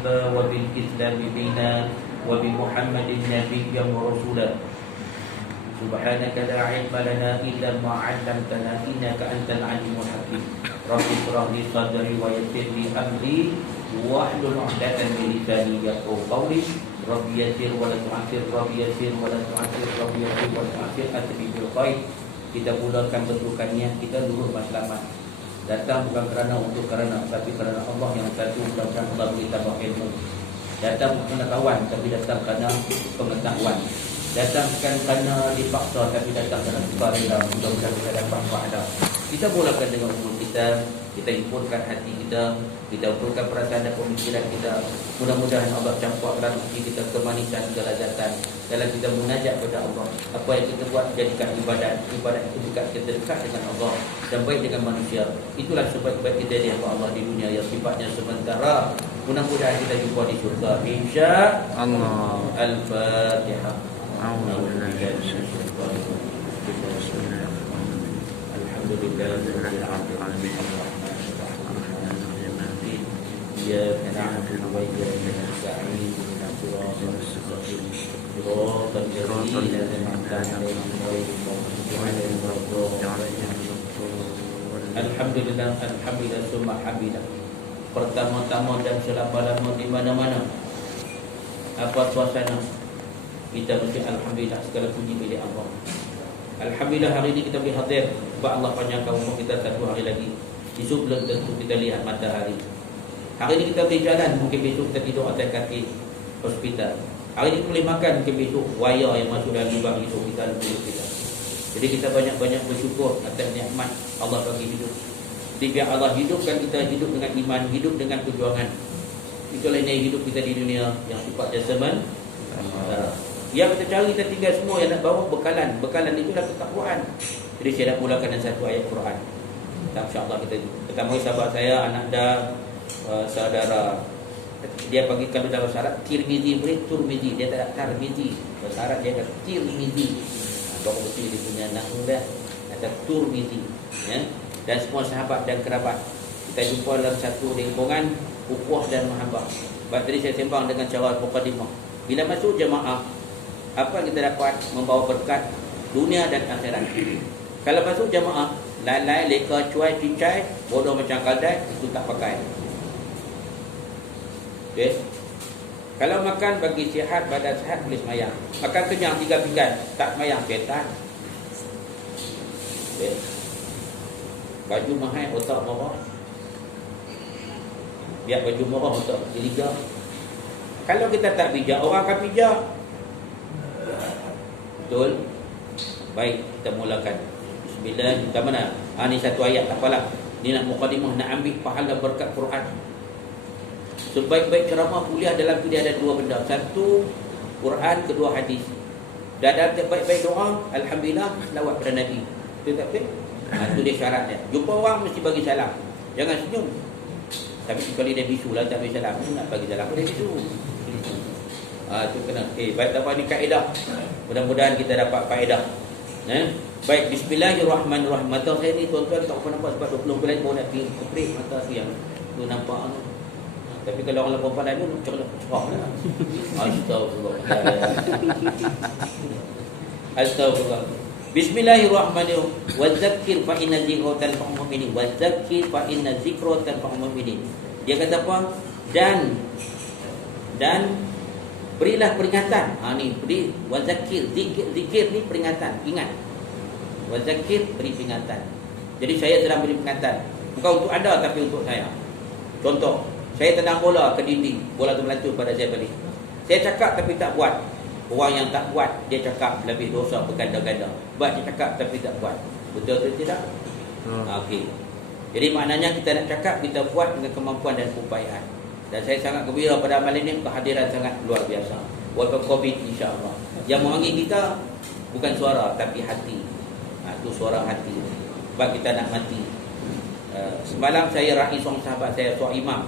حبا وبالإسلام دينا وبمحمد نبيا ورسولا سبحانك لا علم لنا إلا ما علمتنا إنك أنت العليم الحكيم رب اشرح لي صدري ويسر لي أمري واحلل عقدة من لساني يفقهوا قولي رب يسر ولا تعسر رب يسر ولا تعسر رب يسر ولا تعسر أتبي بالخير. Kita mulakan bentukan niat kita lurus matlamat. Datang bukan kerana tapi kerana Allah yang satu. Mudah-mudahan Allah beri tambah ilmu. Datang bukan kerana kawan tapi datang kerana pengetahuan. Datang bukan kerana dipaksa tapi datang kerana sukarela. Mudah-mudahan kita dapat pahala. Kita mulakan dengan umur kita himpunkan hati kita himpunkan perasaan dan pemikiran kita. Mudah-mudahan Allah campurkan hati kita kemanisan kelezatan dalam kita munajat kepada Allah. Apa yang kita buat jadikan ibadat itu bukan kita dekat dengan Allah dan baik dengan manusia. Itulah sebaik-baik kita di hadapan Allah di dunia yang sifatnya sementara. Mudah-mudahan kita jumpa di syurga insya-Allah. Al-Fatihah. إياك نعبد وإياك نستعين اهدنا الصراط المستقيم صراط الذين أنعمت عليهم غير المغضوب عليهم ولا الضالين. Alhamdulillah, alhamdulillah, summa alhamdulillah. Pertama-tama dan selama-lama di mana-mana apa suasana kita mesti alhamdulillah, segala puji milik Allah. Alhamdulillah hari ini kita boleh hadir. Sebab Allah panjangkan umur kita satu hari lagi. Esok belum tentu kita lihat matahari. Hari ini kita boleh jalan, mungkin besok kita tidur atas kaki hospital. Hari ini boleh makan, mungkin besok wayar yang masuk dalam lubang hidup kita, mulut kita. Jadi kita banyak-banyak bersyukur atas nikmat Allah bagi hidup. Jadi biar Allah hidupkan kita hidup dengan iman, hidup dengan perjuangan. Itulah ini hidup kita di dunia yang sifatnya sementara. Yang kita cari, kita tinggal semua yang nak bawa bekalan. Bekalan itulah ketakwaan. Jadi saya nak mulakan dengan satu ayat Quran. InsyaAllah kita pertama sahabat saya, anak dah saudara. Dia bagi kalau dalam syarat Tirmizi, boleh Turmizi. Dia tak ada Tarmizi. Syarat dia ada Tirmizi. Baru betul dia punya nahwu dah. Ada Turmizi. Ya? Dan semua sahabat dan kerabat kita jumpa dalam satu lingkungan ukhuwah dan mahabbah. Sebab tadi saya sembang dengan cara mukadimah. Bila masuk jemaah, apa yang kita dapat membawa berkat dunia dan akhirat. Kalau masuk jemaah, lalai, leka, cuai, cincai, bodoh macam kaldai, itu tak pakai. Okay. Kalau makan bagi sihat, badan sihat, boleh semayang. Makan kenyang 3 pinggan, tak semayang, setan. Okay. Baju mahal, otak marah. Biar baju marah, otak berliga. Kalau kita tak bijak, orang akan bijak. Betul? Baik, kita mulakan. Bismillah, kita mana? Ini satu ayat, tak apalah. Ini nak mukadimah, nak ambil pahala berkat Quran. Sebaik-baik ceramah kuliah dalam tu dia ada 2 benda. Satu, Quran, kedua hadis. Dan ada baik-baik doa, alhamdulillah, selawat pada Nabi. Betul tak betul? Itu dia syaratnya. Jumpa orang mesti bagi salam. Jangan senyum. Tapi sekali dia bisu lah, tak bagi salam. Nak bagi salam, dia bisu. Itu kena. Baik, tak apa, ni kaedah. Mudah-mudahan kita dapat faedah. Baik, bismillahirrahmanirrahim. Mata saya ni tuan-tuan tak apa nampak sebab 20 bulan baru nak pergi keprik mata tu yang tu nampak tu. Tapi kalau orang perempuan lain tu cerah lah. Astagfirullah. Astagfirullah. Bismillahirrahmanirrahim. Wadzakir fa inna dzikra tanfa'ul mu'minin. Wadzakir fa inna dzikra tanfa'ul mu'minin. Dia kata apa? Dan berilah peringatan. Ni beri wazakir, zikir ni peringatan, ingat. Wazakir, beri peringatan. Jadi saya sedang beri peringatan. Bukan untuk anda tapi untuk saya. Contoh, saya tendang bola ke dinding, bola tu melantur pada saya balik. Saya cakap tapi tak buat. Orang yang tak buat, dia cakap lebih dosa berganda-ganda. Buat dia cakap tapi tak buat. Betul atau tidak? Okey. Jadi maknanya kita nak cakap, kita buat dengan kemampuan dan keupayaan. Dan saya sangat gembira pada amal ini, kehadiran sangat luar biasa. Walaupun COVID, insya-Allah. Yang memanggil kita bukan suara tapi hati. Itu suara hati. Sebab kita nak mati. Semalam saya raih seorang sahabat saya, seorang imam.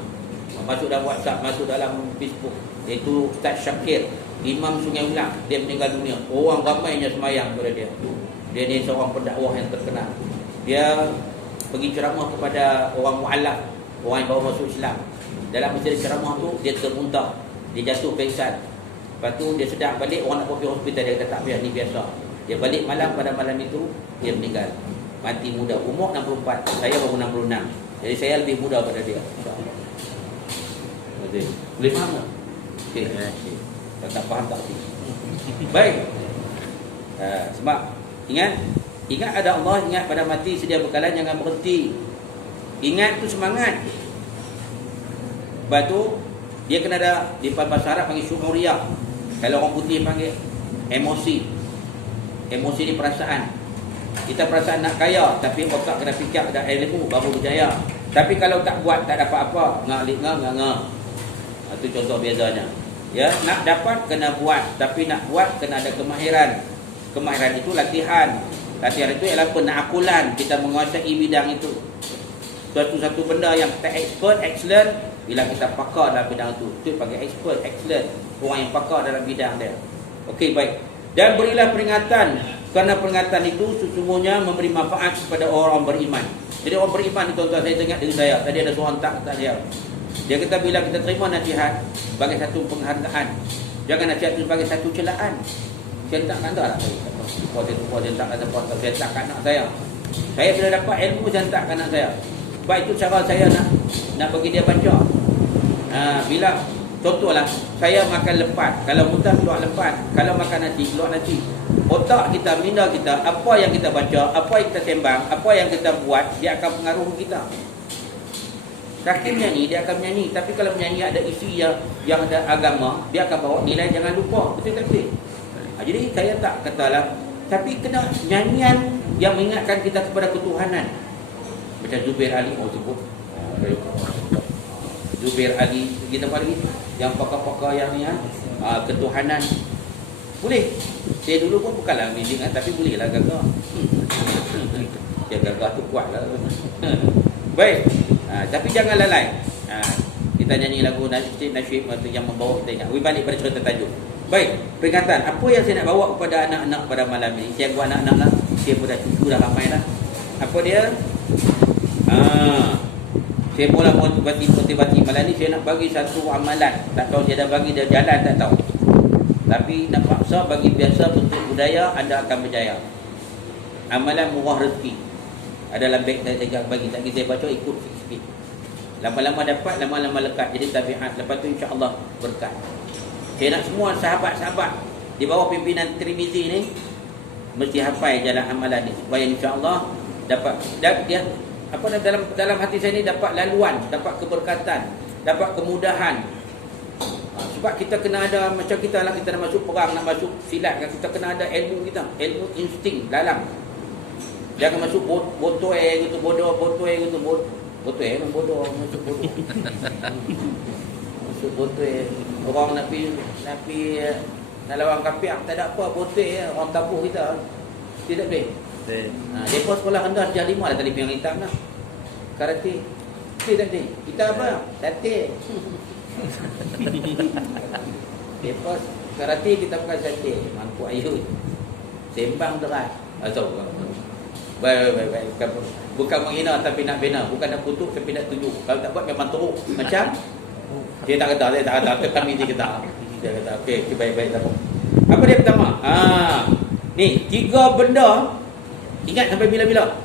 Masuk dalam WhatsApp, masuk dalam Facebook. Iaitu Ustaz Syakir, Imam Sungai Ulang. Dia meninggal dunia. Orang ramainya semayang kepada dia. Dia ni seorang pendakwah yang terkenal. Dia pergi ceramah kepada orang mu'alaf, orang yang baru masuk Islam. Dalam majlis ceramah tu dia termuntah, dia jatuh pingsan. Lepas tu dia sedang balik, orang nak pergi hospital, dia kata tak payah, ni biasa. Dia balik malam, pada malam itu dia meninggal. Mati muda, umur 64, saya baru 66. Jadi saya lebih muda pada dia. Boleh faham tak? Okey. Tak faham tak? Baik. Sebab ingat ada Allah, ingat pada mati sedia bekalan, jangan berhenti. Ingat tu semangat. Lepas tu dia kena ada, di bahasa Arab panggil syu'uriyah. Kalau orang putih panggil emosi. Emosi ni perasaan. Kita perasaan nak kaya, tapi otak kena fikir ada ilmu baru berjaya. Tapi kalau tak buat, tak dapat apa, ngah. Itu contoh biasanya. Ya, nak dapat kena buat, tapi nak buat kena ada kemahiran. Kemahiran itu latihan. Latihan itu ialah penakulan, kita menguasai bidang itu. Satu benda yang kita expert, excellent, bila kita pakar dalam bidang itu panggil expert, excellent, orang yang pakar dalam bidang dia. Okey, baik. Dan berilah peringatan, kerana peringatan itu sesungguhnya memberi manfaat kepada orang beriman. Jadi orang beriman itu, tuan-tuan, saya ingat dengan saya. Tadi ada seorang tak dia. Dia kata bila kita terima nasihat sebagai satu penghargaan, jangan nasihat itu sebagai satu celaan. Saya tak kata lah, saya tak kata puasa, saya tak anak saya. Saya sudah dapat ilmu, saya tak anak saya. Sebab itu cara saya nak bagi dia baca. Bila contohlah saya makan lepat, kalau muntah keluar lepat, kalau makan nasi keluar nasi. Otak kita, minda kita, apa yang kita baca, apa yang kita sembang, apa yang kita buat, dia akan pengaruhi kita. Kaki menyanyi, dia akan menyanyi. Tapi kalau menyanyi ada isi yang ada agama, dia akan bawa nilai, jangan lupa. Betul tak betul? Jadi saya tak katalah, tapi kena nyanyian yang mengingatkan kita kepada ketuhanan. Macam Zubair Ali, sebut Zubair Ali, kita apa lagi? Yang pakar-pakar yang ni, ketuhanan. Boleh. Saya dulu pun bukanlah amazing, tapi bolehlah gagah. Dia gagah tu kuatlah. Baik. Tapi jangan lalai. Kita nyanyi lagu nasyid yang membawa kita ingat. Balik pada cerita tajuk. Baik, peringatan. Apa yang saya nak bawa kepada anak-anak pada malam ini? Saya buat anak-anak lah. Saya pun dah cucu dah ramai lah. Apa dia? Saya mula motivasi malam ni. Saya nak bagi satu amalan. Tak tahu saya dah bagi dia jalan, tak tahu. Tapi nak paksa bagi biasa bentuk budaya, anda akan berjaya. Amalan murah rezeki. Ada dalam beg saya bagi. Tak saya baca, ikut sikit. Lama-lama dapat, lama-lama lekat. Jadi tabiat. Lepas tu insya-Allah berkat. Saya nak semua sahabat-sahabat di bawah pimpinan Tirmizi ni mesti hafal jalan amalan ni supaya insya-Allah dapat dia apa dalam hati saya ni dapat laluan, dapat keberkatan, dapat kemudahan. Sebab kita kena ada macam kita lah, kita nak masuk perang, nak masuk silat kan, kita kena ada ilmu kita, ilmu insting dalam. Jangan masuk botoi gitu, bodoh gitu, botoi memang bodoh, masuk bodoh. Botol orang nak nak lawan kafir, tak ada apa botol orang kampung kita. Tidak boleh. Depa sekolah rendah darjah 5 dah tali piang hitam dah. Karate. Tidak boleh. Kita apa? Sate. Depa karate, kita bukan sate, mangkuk air. Sembang deras. Baik. Bukan menghina tapi nak bina, bukan nak kutuk tapi nak tunjuk. Kalau tak buat memang teruk. Macam Saya tak kata, kami dia kata. Dia kata, okey, baik-baik tak apa. Apa dia pertama? Ni, 3 benda. Ingat sampai bila-bila.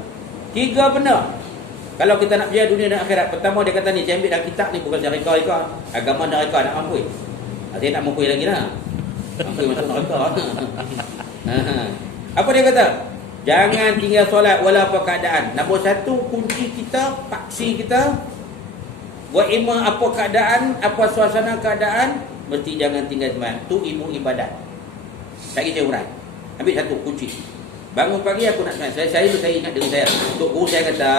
3 benda. Kalau kita nak berjaya dunia dan akhirat, pertama dia kata ni, saya ambil dalam kitab ni, bukan saya reka. Agama dan reka, nak mampu. Saya tak mampu lagi lah. Mampu masuk neraka. Apa dia kata? Jangan tinggal solat walaupun keadaan. Nombor 1, kunci kita, paksi kita. Wa imma apa keadaan, apa suasana keadaan, mesti jangan tinggal sembahyang. Tu ilmu ibadat. Tak kira urat. Ambil 1 kunci. Bangun pagi aku nak sembahyang. Saya ingat dengan saya. Untuk guru saya kata,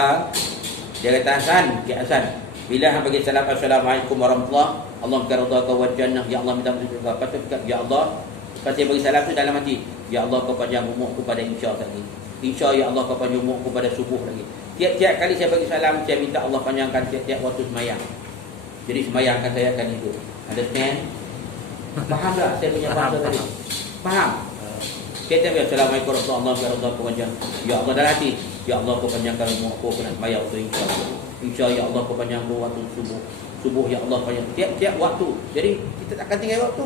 dia kata Hasan, bila hang bagi salam assalamualaikum warahmatullahi, Allah karadaka wa jannah, ya Allah minta bersyukur. Patut ya Allah. Lepas dia bagi salam tu dalam hati, ya Allah kau panjang umurku pada insya lagi. Insya ya Allah kau panjang umurku pada subuh lagi. Tiap-tiap kali saya bagi salam, saya minta Allah panjangkan tiap-tiap waktu semayang. Jadi semayang akan saya akan hidup. Understand? Faham tak saya punya bahasa tadi? Faham? Tiap-tiap kali assalamualaikum warahmatullahi wabarakatuh. Ya Allah dalam hati, ya Allah kau panjangkan umurku, aku nak semayang waktu insya. Insya ya Allah kau panjangkan waktu subuh. subuh ya Allah banyak, tiap-tiap waktu. Jadi kita takkan tinggal waktu.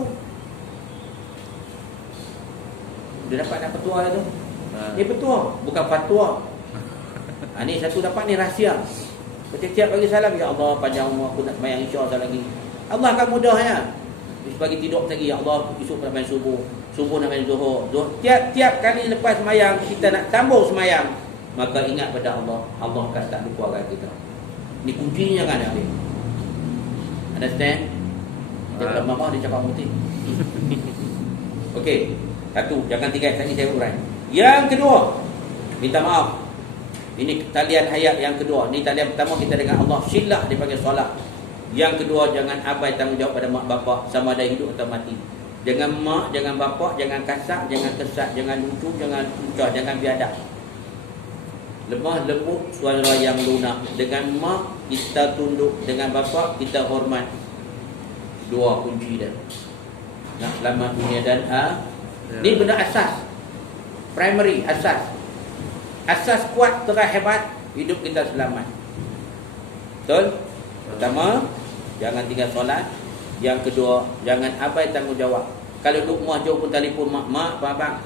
Dia dapat petua tu. Ni petua, bukan fatwa. Ni satu dapat ni rahsia. Setiap bagi salam, ya Allah panjang umur aku nak sembahyang isyak lagi. Allah akan mudahnya. Bagi tidur lagi, ya Allah esok nak main subuh, subuh nak main zuhur. Tiap kali lepas sembahyang kita nak sambung sembahyang, maka ingat pada Allah. Allah akan tak lupa kita. Ni kuncinya kan ada. Understand? Dia kalau marah dia cakap putih. Okey. Satu, jangan tinggal tadi saya urai. Yang kedua, minta maaf. Ini talian hayat yang kedua. Ni talian pertama kita dengan Allah, silah dipanggil solat. Yang kedua, jangan abai tanggungjawab pada mak bapak sama ada hidup atau mati. Jangan mak, jangan bapak, jangan kasar, jangan kesat, jangan lucu, jangan lucah, jangan biadab. Lemah lembut suara yang lunak. Dengan mak kita tunduk, dengan bapak kita hormat. Dua kunci dah. Nak selamat dunia dan ni benda asas. Primary, asas. Asas kuat, terang hebat, hidup kita selamat. Betul? Pertama, jangan tinggal solat. Yang kedua, jangan abai tanggungjawab. Kalau duduk rumah jauh pun telefon mak, abang.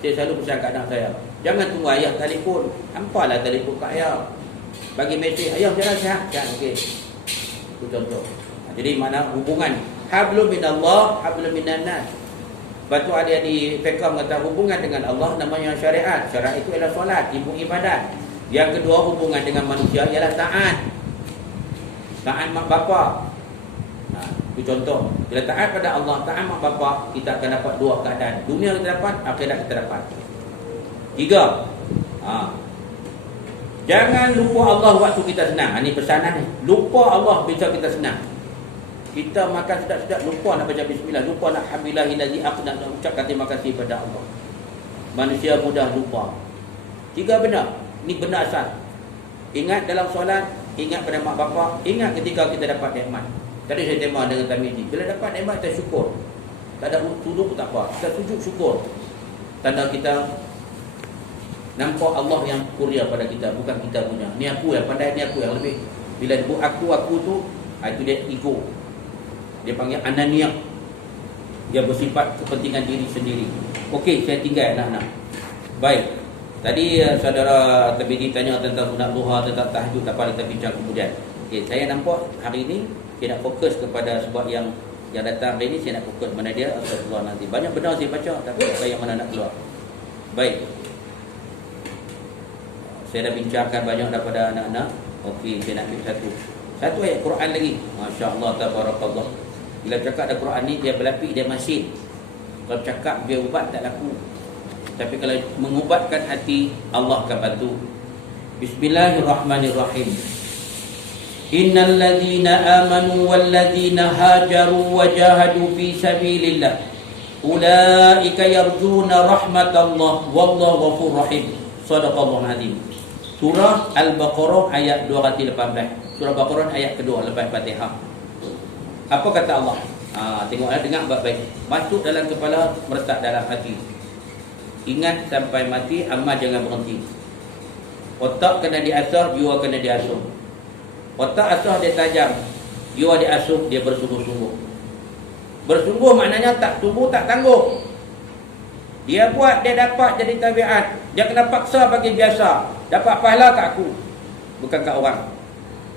Saya selalu pesan kat anak saya, jangan tunggu ayah telefon. Hampalah telefon kat ayah. Bagi mesej, ayah jalan sihat. Okey. Itu contoh. Jadi mana hubungan hablum minallah, hablum minan nas. Batu ada di fiqh mengatakan hubungan dengan Allah namanya syariat. Syariat itu ialah solat, ibu ibadat. Yang kedua, hubungan dengan manusia ialah taat. Taat mak bapak. Itu contoh. Bila taat pada Allah, taat mak bapak, kita akan dapat dua keadaan. Dunia kita dapat, akhirat kita dapat. Tiga. Jangan lupa Allah waktu kita senang. Ini pesanan ni. Lupa Allah bila kita senang. Kita makan sedap-sedap, lupa nak baca bismillah, lupa nak hamdillahillazi aqna, nak ucapkan terima kasih pada Allah. Manusia mudah lupa. Tiga benda. Ini benda asal. Ingat dalam solat, ingat pada mak bapak, ingat ketika kita dapat nikmat. Tadi saya tema dengan Tamiji, bila dapat nikmat kita syukur. Tak ada sujud pun tak apa. Kita sujud syukur. Tanda kita nampak Allah yang kurnia pada kita, bukan kita punya. Ni aku yang pandai, ni aku yang lebih. Bila disebut aku tu, itu dia ego. Dia panggil ananiah. Dia bersifat kepentingan diri sendiri. Okey, saya tinggal anak-anak. Baik. Tadi saudara Tabidi tanya tentang sunat duha, tentang tahajud, apa kita bincang kemudian. Okey, saya nampak hari ini saya nak fokus kepada sebab yang datang hari ini, saya nak fokus mana dia Astagfirullah nanti. Banyak benda saya baca tapi apa yang mana nak keluar. Baik. Saya dah bincangkan banyak daripada anak-anak. Okey, saya nak ambil satu ayat Quran lagi. Masya-Allah tabarakallah. Bila cakap ada Quran ni, dia berlapik, dia masin. Kalau cakap dia ubat tak laku. Tapi kalau mengubatkan hati, Allah akan bantu. Bismillahirrahmanirrahim. Innal ladzina amanu wal ladzina hajaru wa jahadu fi sabilillah ulaika yarjuna rahmatallah wallahu ghafurur rahim. Shadaqallahu azim. Surah Al-Baqarah ayat 218. Surah Al-Baqarah ayat kedua lepas Fatihah. Apa kata Allah? Tengoklah, dengar baik-baik. Masuk dalam kepala, meretak dalam hati. Ingat sampai mati, amal jangan berhenti. Otak kena diasah, jiwa kena diasuh. Otak asah dia tajam, jiwa diasuh, dia bersungguh-sungguh. Bersungguh maknanya tak sungguh, tak tangguh. Dia buat, dia dapat jadi tabiat. Dia kena paksa bagi biasa. Dapat pahala kat aku, bukan kat orang.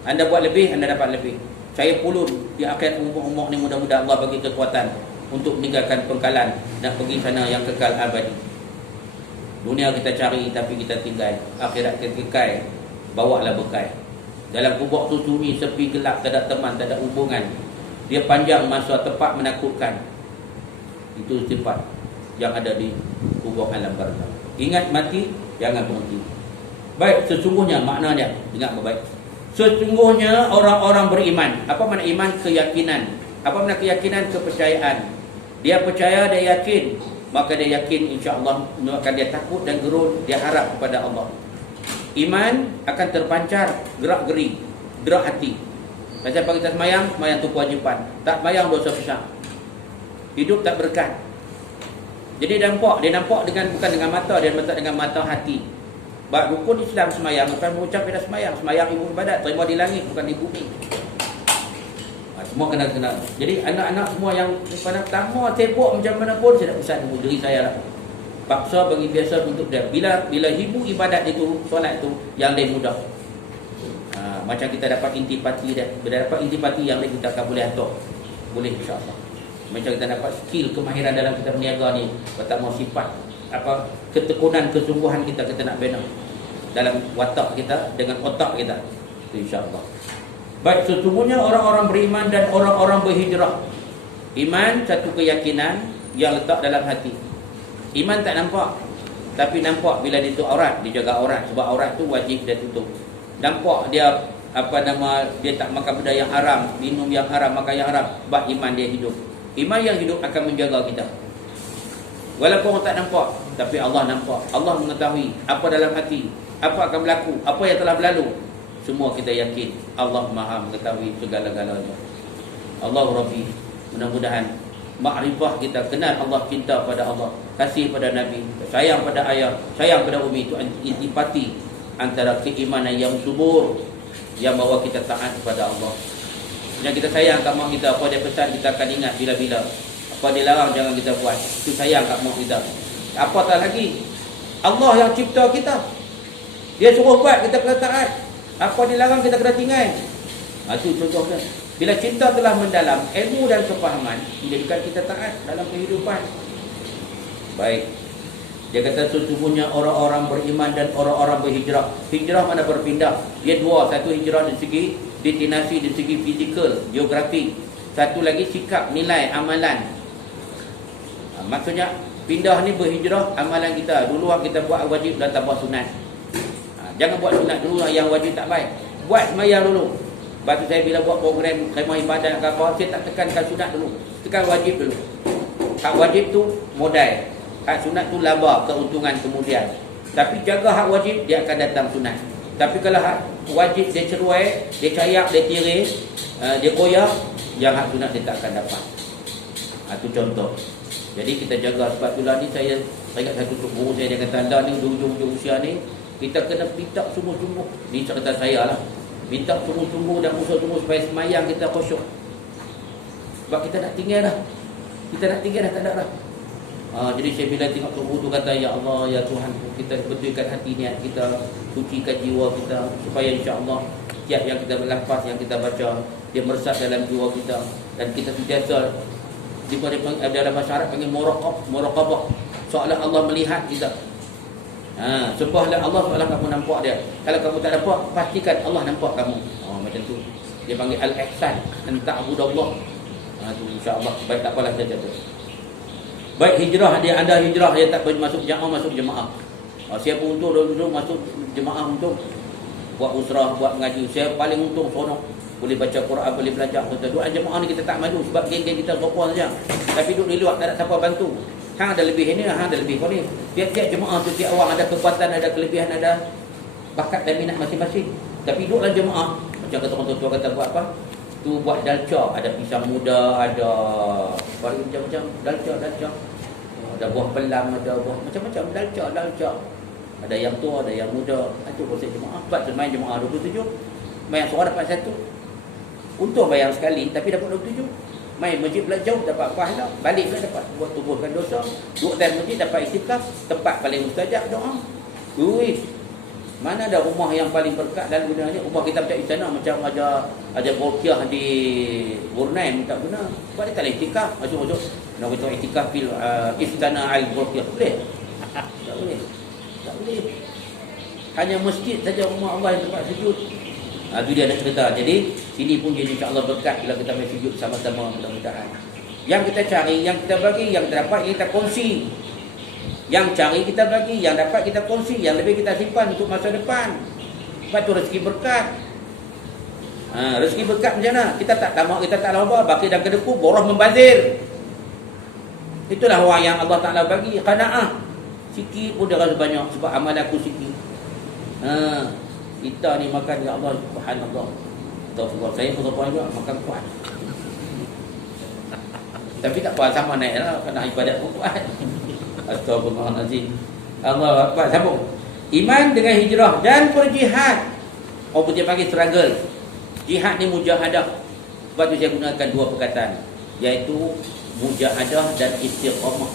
Anda buat lebih, anda dapat lebih. Saya pulun di akhir umur ni, mudah-mudahan Allah bagi kekuatan untuk meninggalkan pengkalan dan pergi sana yang kekal abadi. Dunia kita cari tapi kita tinggal. Akhirat kita kekal, bawalah bekal. Dalam kubur tu sunyi, sepi, gelap, tak ada teman, tak ada hubungan. Dia panjang masa, tepat, menakutkan. Itu sifat yang ada di kubur alam barzakh. Ingat mati, jangan berhenti. Baik, sesungguhnya maknanya, dengar baik. Sesungguhnya orang-orang beriman. Apa makna iman? Keyakinan. Apa makna keyakinan? Kepercayaan. Dia percaya, dia yakin. Maka dia yakin insya-Allah, maka dia takut dan gerun, dia harap kepada Allah. Iman akan terpancar gerak-geri, gerak hati. Macam pagi kita semayang tu kewajipan. Tak semayang dosa besar. Hidup tak berkat. Jadi dia nampak dengan bukan dengan mata, dia nampak dengan mata hati. Baik rukun Islam semayang, bukan mengucap pada semayang. Semayang ibu ibadat, terima di langit bukan di bumi. Semua kena. Jadi anak-anak semua yang pada pertama sibuk macam mana pun, saya nak pesan diri saya lah. Paksa bagi biasa untuk dia. Bila hibu ibadat itu, solat itu, yang lain mudah. Macam kita dapat intipati dia. Bila dapat intipati, yang lain kita akan boleh atur. Boleh, insyaAllah. Macam kita dapat skill, kemahiran dalam kita berniaga ni. Pertama sifat ketekunan, kesungguhan kita nak bina dalam watak kita, dengan otak kita. Itu insyaAllah. Baik, sesungguhnya orang-orang beriman dan orang-orang berhijrah. Iman, satu keyakinan yang letak dalam hati. Iman tak nampak, tapi nampak bila dia tutup aurat, dia jaga aurat. Sebab aurat tu wajib dia tutup. Nampak dia dia tak makan benda yang haram, minum yang haram, makan yang haram. Sebab iman dia hidup. Iman yang hidup akan menjaga kita. Walaupun orang tak nampak, tapi Allah nampak. Allah mengetahui apa dalam hati, apa akan berlaku, apa yang telah berlalu. Semua kita yakin Allah Maha mengetahui segala-galanya. Allah Rabbi, mudah-mudahan makrifah kita, kenal Allah, cinta pada Allah, kasih pada Nabi, sayang pada ayah, sayang pada umi, itu intipati antara keimanan yang subur yang bawa kita taat kepada Allah. Yang kita sayang kat mak kita, apa dia pesan kita akan ingat bila-bila. Apa dia larang jangan kita buat. Itu sayang kat mak kita. Apatah lagi Allah yang cipta kita, dia suruh buat, kita kena taat. Apa dia larang kita kena tinggal. Itu contohnya. Bila cinta telah mendalam, ilmu dan kefahaman menjadikan kita taat dalam kehidupan. Baik. Dia kata sesungguhnya orang-orang beriman dan orang-orang berhijrah. Hijrah mana berpindah. Dia dua. Satu hijrah dari segi destinasi, dari segi fizikal, geografi. Satu lagi sikap, nilai, amalan. Maksudnya pindah ni berhijrah amalan kita. Dulu kita buat wajib dan tambah sunat. Jangan buat sunat dulu yang wajib tak baik. Buat sembahyang dulu. Lepas tu saya bila buat program khemah ibadat ke apa, saya tak tekankan sunat dulu. Tekan wajib dulu. Hak wajib tu modal. Hak sunat tu laba, keuntungan kemudian. Tapi jaga hak wajib, dia akan datang sunat. Tapi kalau hak wajib dia ceruai, dia cayak, dia tiris, dia koyak, yang hak sunat dia tak akan dapat. Itu contoh. Jadi kita jaga. Sebab itulah ni saya ingat satu guru saya, dia kata anda ni ujung-ujung usia ni, kita kena minta sungguh-sungguh. Ni kata saya lah. Minta sungguh-sungguh dan usaha-sungguh supaya semayang kita khusyuk. Sebab kita nak tinggal dah. Kita nak tinggal dah, tak ada dah. Jadi saya bila tengok tubuh tu kata, ya Allah, ya Tuhan, kita betulkan hati niat kita, sucikan jiwa kita, supaya insya-Allah tiap yang kita berlafaz, yang kita baca, dia meresap dalam jiwa kita, dan kita sentiasa dalam masyarakat panggil muraqabah, seolah Allah melihat kita. Subhanallah, Allah seolah kamu nampak dia. Kalau kamu tak nampak, pastikan Allah nampak kamu. Macam tu. Dia panggil al-ihsan, an ta'budallah. Tu insya-Allah. Baik, tak apalah saja tu. Baik, hijrah, dia ada hijrah, dia tak boleh masuk jemaah. Siapa untung dulu masuk jemaah, untung buat usrah, buat mengaji. Saya paling untung seronok. Boleh baca Quran, boleh belajar. Duduk jemaah ni kita tak malu sebab geng-geng kita sokong saja. Tapi duduk di luar tak ada siapa bantu. Hang ada lebih ini, hang ada lebih kau ni. Tiap-tiap jemaah tu, tiap orang ada kekuatan, ada kelebihan, ada bakat dan minat masing-masing. Tapi duduklah jemaah. Macam kata orang tua kata buat apa? Tu buat dalca, ada pisang muda, ada macam-macam dalca. Ada buah pelam, ada buah macam-macam dalca. Ada yang tua, ada yang muda. Itu konsep jemaah. Sebab main jemaah 27, main seorang dapat 1. Untung bayar sekali tapi dapat 27. Main masjid pula jauh dapat pahala, balik pula dapat buat tubuhkan dosa. Duduk dalam masjid dapat iktikaf, tempat paling mustajab doa. Mana ada rumah yang paling berkat dalam dunia ni? Rumah kita macam istana, macam ada Bolkiah di Brunei minta guna. Sebab dia tak boleh iktikaf. Masuk-masuk nak kita iktikaf fil istana al-Bolkiah. Boleh? Tak boleh. Hanya masjid saja rumah Allah yang tempat sujud. Itu dia ada cerita. Jadi sini pun jadi insya-Allah berkat bila kita main sujud sama-sama, mudah-mudahan. Yang kita cari, yang kita bagi, yang kita dapat kita kongsi. Yang cari kita bagi, yang dapat kita kongsi, yang lebih kita simpan untuk masa depan. Sebab tu rezeki berkat. Rezeki berkat macam mana? Kita tak tamak, kita tak laba, baki dan kedepu, boros membazir. Itulah orang yang Allah Ta'ala bagi qanaah. Sikit pun dia rasa banyak sebab amal aku sikit. Kita ni makan, ya Allah, subhanallah. Saya pun juga makan kuat. Tapi tak apa, sama naik lah. Kena ibadat pun kuat. Astagfirullahaladzim. Allah Akbar. Sambung. Iman dengan hijrah dan berjihad. Dia panggil struggle. Jihad ni mujahadah. Sebab tu saya gunakan dua perkataan, iaitu mujahadah dan istiqamah.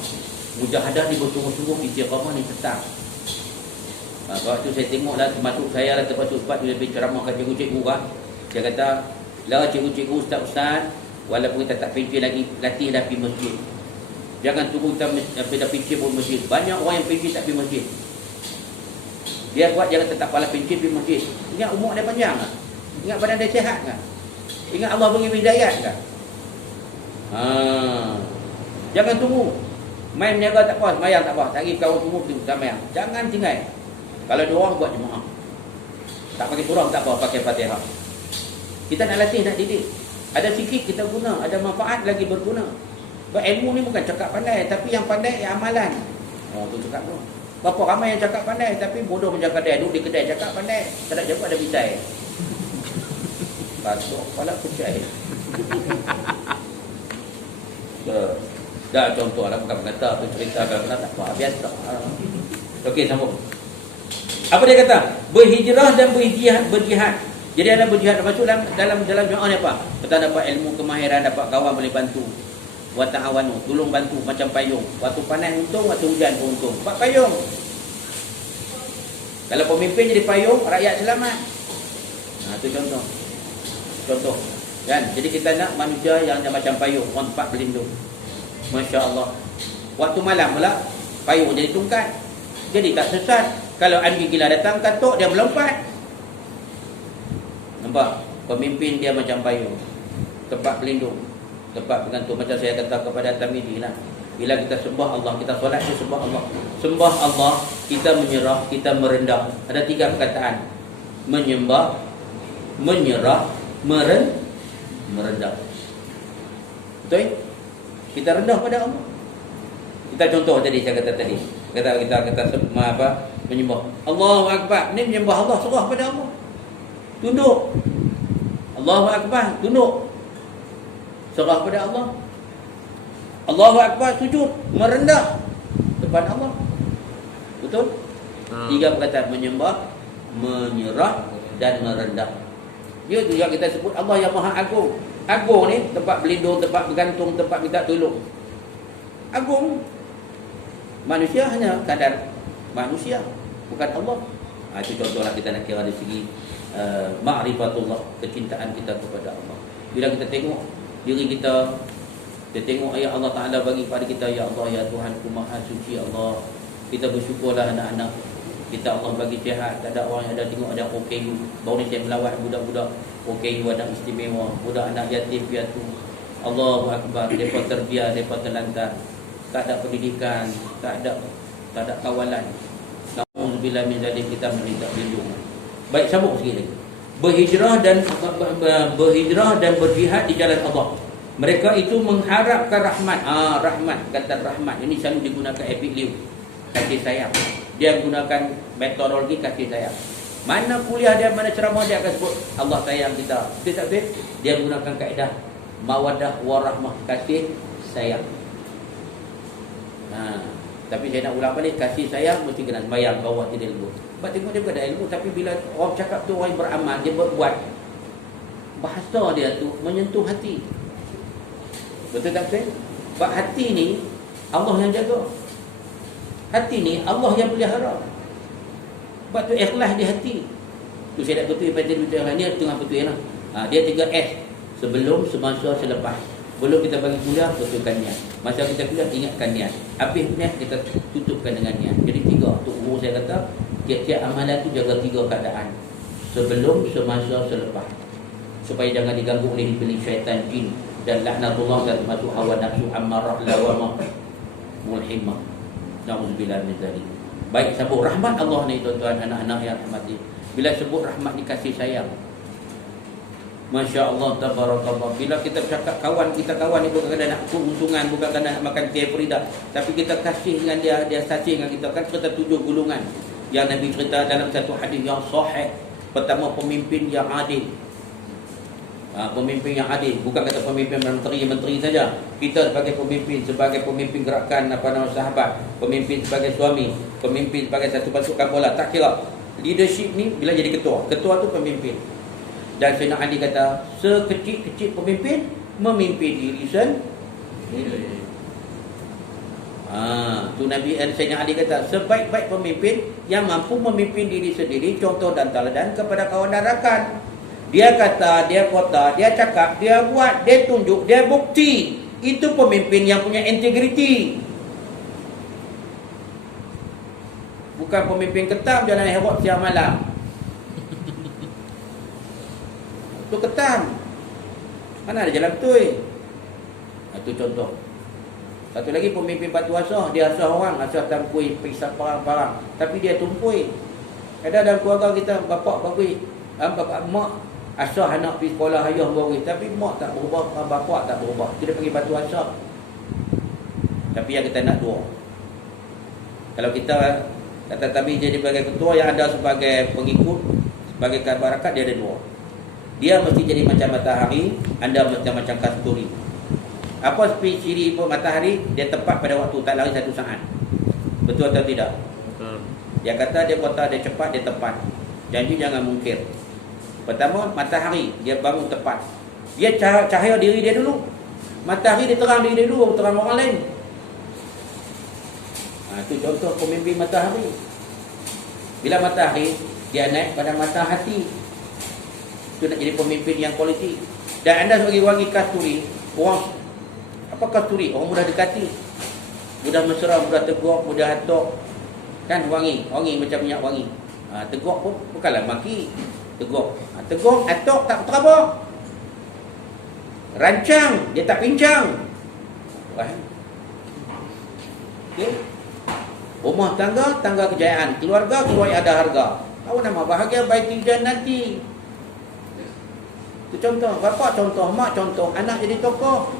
Mujahadah ni bersungguh-sungguh, istiqamah ni tetap. Sebab tu saya tengoklah, termasuk saya lah, termasuk sebab tu lebih ceramahkan cikgu-cikgu lah. Saya kata, lah cikgu-cikgu, ustaz-ustaz, walaupun kita tak pencin lagi, latih dah pergi masjid. Jangan tunggu kita dah pencin pun masjid. Banyak orang yang pencin tak pergi masjid. Dia buat jangan tetap pala pencin pergi masjid. Ingat umur dia panjang tak? Ingat badan dia sihat tak? Ingat Allah bagi hidayat tak? Jangan tunggu. Main meniaga tak apa, semayang tak apa. Tak pergi kawan tunggu, semayang. Jangan tinggal. Kalau dia orang buat jemaah. Tak pakai surah tak apa, pakai Fatihah. Kita nak latih, nak didik. Ada sikit kita guna, ada manfaat lagi berguna. Sebab ilmu ni bukan cakap pandai, tapi yang pandai yang amalan. Tu cakap tu. Berapa ramai yang cakap pandai, tapi bodoh macam kedai. Duduk di kedai cakap pandai, tak nak jawab ada bisai. Pasuk kepala kucai. Dah contoh lah, bukan kata tu cerita kalau tak apa, biasa. Okey, sambung. Apa dia kata? Berhijrah dan berjihad. Jadi ada berjihad, masuk dalam doa ni apa? Kita dapat ilmu, kemahiran, dapat kawan boleh bantu. Wa ta'awanu, tolong bantu macam payung. Waktu panas untung, waktu hujan pun untung. Buat payung. Kalau pemimpin jadi payung, rakyat selamat. Itu contoh. Contoh. Kan? Jadi kita nak manusia yang macam payung, orang tempat berlindung. Masya Allah. Waktu malam pula, payung jadi tungkat. Jadi tak sesat. Kalau anjing gila datang, katuk, dia melompat. Nampak? Pemimpin dia macam payung. Tempat pelindung. Tempat bergantung. Macam saya kata kepada Tamidi lah. Bila kita sembah Allah, kita solat, kita sembah Allah. Sembah Allah, kita menyerah, kita merendah. Ada 3 perkataan. Menyembah, menyerah, merendah. Betul? Kita rendah pada Allah. Kita contoh tadi, saya kata tadi. Kita menyembah. Allahu Akbar. Ini menyembah Allah, serah pada Allah. Tunduk. Allahu Akbar, tunduk. Serah pada Allah. Allahu Akbar, sujud, merendah depan Allah. Betul? 3 perkataan, menyembah, menyerah dan merendah. Dia tu yang kita sebut Allah yang Maha Agung. Agung ni tempat berlindung, tempat bergantung, tempat minta tolong. Agung. Manusia hanya kadar manusia, bukan Allah. Itu contohlah kita nak kira dari segi ma'rifatullah, kecintaan kita kepada Allah. Bila kita tengok diri kita tengok ayat Allah Ta'ala bagi kepada kita, ya Allah, ya Tuhanku Maha Suci Allah, kita bersyukurlah anak-anak kita Allah bagi sihat. Tak ada orang yang ada tengok ada OKU. Baru ni saya melawat budak-budak OKU, anak istimewa, budak anak yatim piatu. Allahu Akbar, mereka terbiar, mereka terlantar, tak ada pendidikan, tak ada kawalan. Na'udzubillah min zalik, kita minta perlindungan. Baik, sambung sikit lagi. Berhijrah dan berjihad di jalan Allah. Mereka itu mengharapkan rahmat. Rahmat, kata rahmat ini selalu digunakan Epic Liu, kasih sayang. Dia gunakan metodologi kasih sayang. Mana kuliah dia, mana ceramah dia akan sebut Allah sayang kita. Betul tak betul? Dia gunakan kaedah mawaddah warahmah, kasih sayang. Tapi saya nak ulang balik, kasih sayang mesti kena sembahyang bawah tidak ilmu. Sebab tengok dia bukan ada ilmu, tapi bila orang cakap tu orang beramal, dia berbuat, bahasa dia tu menyentuh hati. Betul tak betul? Sebab hati ni Allah yang jaga. Hati ni Allah yang pelihara. Sebab tu ikhlas di hati. Tu saya nak betul pada betul ikhlas ni tengah betul lah. Dia 3S. Sebelum, semasa, selepas. Belum kita bagi kuliah, betulkan niat. Masa kita kuliah, ingatkan niat. Habis niat, kita tutupkan dengan niat. Jadi 3. Tu umur saya kata, tiap-tiap amalan tu jaga 3 keadaan. Sebelum, semasa, selepas. Supaya jangan diganggu oleh iblis, syaitan, jin dan laknatullah, dan termasuk hawa nafsu ammarah lawamah mulhimah. Na'udzubillah min zalik. Baik, sebut rahmat Allah ni tuan-tuan, anak-anak yang rahmati. Bila sebut rahmat ni kasih sayang. Masya Allah, tabarakallah. Bila kita bercakap kawan kita, kawan ni bukan kerana nak keuntungan, bukan kerana nak makan kaya Frida, tapi kita kasih dengan dia, dia kasih dengan kita. Kan cerita 7 gulungan yang Nabi cerita dalam satu hadis yang sahih. Pertama, pemimpin yang adil. Pemimpin yang adil, bukan kata pemimpin menteri saja. Kita sebagai pemimpin gerakan sahabat, pemimpin sebagai suami, pemimpin sebagai satu pasukan bola, tak kira. Leadership ni bila jadi ketua tu pemimpin. Dan Sayyidina Ali kata, sekecil-kecil pemimpin memimpin diri sendiri. Tu Nabi Sayyidina Ali kata, sebaik-baik pemimpin yang mampu memimpin diri sendiri, contoh dan teladan kepada kawan dan rakan. Dia kata, dia kota, dia cakap, dia buat, dia tunjuk, dia bukti. Itu pemimpin yang punya integriti. Bukan pemimpin ketam jalan herok siang malam. Itu ketam. Mana ada jalan betul? Itu contoh. Satu lagi pemimpin batu asah. Dia asah orang, asah tampui, periksa parang-parang. Tapi dia tumpui. Ada dalam keluarga kita, bapak bagui, bapak mak asah anak pergi sekolah, ayah bagui. Tapi mak tak berubah, bapak tak berubah. Kita panggil batu asah. Tapi yang kita nak dua. Kalau kita kata kami jadi sebagai ketua, yang ada sebagai pengikut, sebagai masyarakat, dia ada dua. Dia mesti jadi macam matahari, anda macam kasturi. Apa ciri matahari? Dia tepat pada waktu, tak lari satu saat. Betul atau tidak? Betul. Dia kata dia kota, dia cepat, dia tepat. Janji jangan mungkir. Pertama, matahari, dia bangun tepat. Dia cahaya diri dia dulu. Matahari dia terang diri dia dulu, terang orang lain. Itu contoh pemimpin matahari. Bila matahari, dia naik pada mata hati. Itu nak jadi pemimpin yang kualiti. Dan anda sebagai wangi kasturi, orang apa kasturi? Orang mudah dekati, mudah mesra, mudah tegur, mudah atok. Kan wangi macam minyak wangi. Tegur pun bukanlah maki. Tegur, atok tak terabak. Rancang, dia tak pincang. Okey. Rumah tangga kejayaan, keluarga ada harga. Awak nama bahagia baik dan nanti. Itu contoh, bapak contoh, mak contoh, anak jadi tokoh.